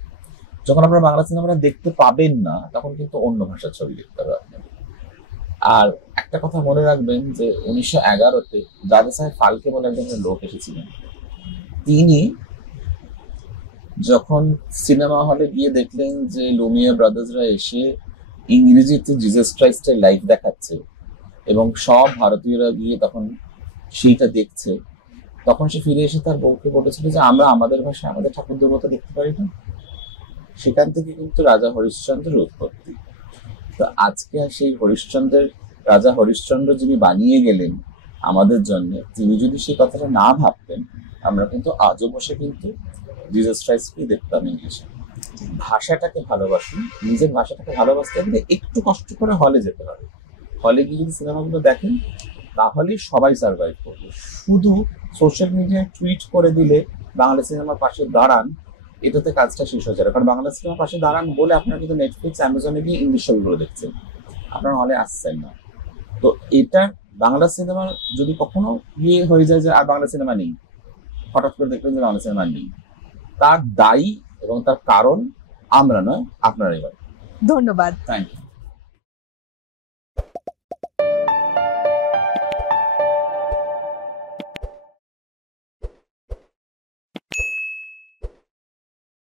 যখন আপনারা বাংলা সিনেমাটা দেখতে পাবেন না তখন কিন্তু অন্য ভাষার ছবি দেখতে হবে আপনাদের। আর একটা কথা মনে রাখবেন যে 1911-তে দাদা সাহেব ফালকে বলে একজন লোক এসেছিলেন। তিনি যখন সিনেমা হলে গিয়ে দেখলেন যে লুমিয়া ব্রাদার্সরা এসে ইংরেজিতে জিসাস ক্রাইস্টের লাইভ দেখাচ্ছে এবং সব ভারতীয়রা গিয়ে তখন সেইটা দেখছে, তখন সে ফিরে এসে তার বউকে বলেছিল যে আমরা আমাদের ভাষায় আমাদের ঠাকুরদের মতো দেখতে পারি না। সেখান থেকে কিন্তু রাজা হরিশ্চন্দ্রের উৎপত্তি। তো আজকে সেই রাজা হরিশ্চন্দ্র যিনি বানিয়ে গেলেন আমাদের জন্য, তিনি যদি সেই কথাটা না ভাবতেন, আমরা কিন্তু আজও বসে কিন্তু জিসাস ক্রাইস্টকে দেখতাম ইংলিশে। ভাষাটাকে ভালোবাসুন, নিজের ভাষাটাকে ভালোবাসতে গেলে একটু কষ্ট করে হলে যেতে হবে। হলে গিয়ে যদি সিনেমাগুলো দেখেন তাহলে সবাই সার্ভাইভ করবে। শুধু সোশ্যাল মিডিয়ায় টুইট করে দিলে বাংলা সিনেমার পাশে দাঁড়ান, এটাতে কাজটা শেষ হয়ে যাবে। কারণ বাংলা সিনেমার পাশে দাঁড়ান বলে আপনারা কিন্তু নেটফ্লিক্স, অ্যামাজনে গিয়ে ইংলিশ ছবিগুলো দেখছেন, আপনারা হলে আসছেন না। তো এটা বাংলা সিনেমার যদি কখনো ইয়ে হয়ে যায় যে আর বাংলা সিনেমা নেই, হঠাৎ করে দেখবেন যে বাংলা সিনেমা নেই, তার দায়ী এবং তার কারণ আমরা নয়, আপনারাই। ধন্যবাদ। Thank you.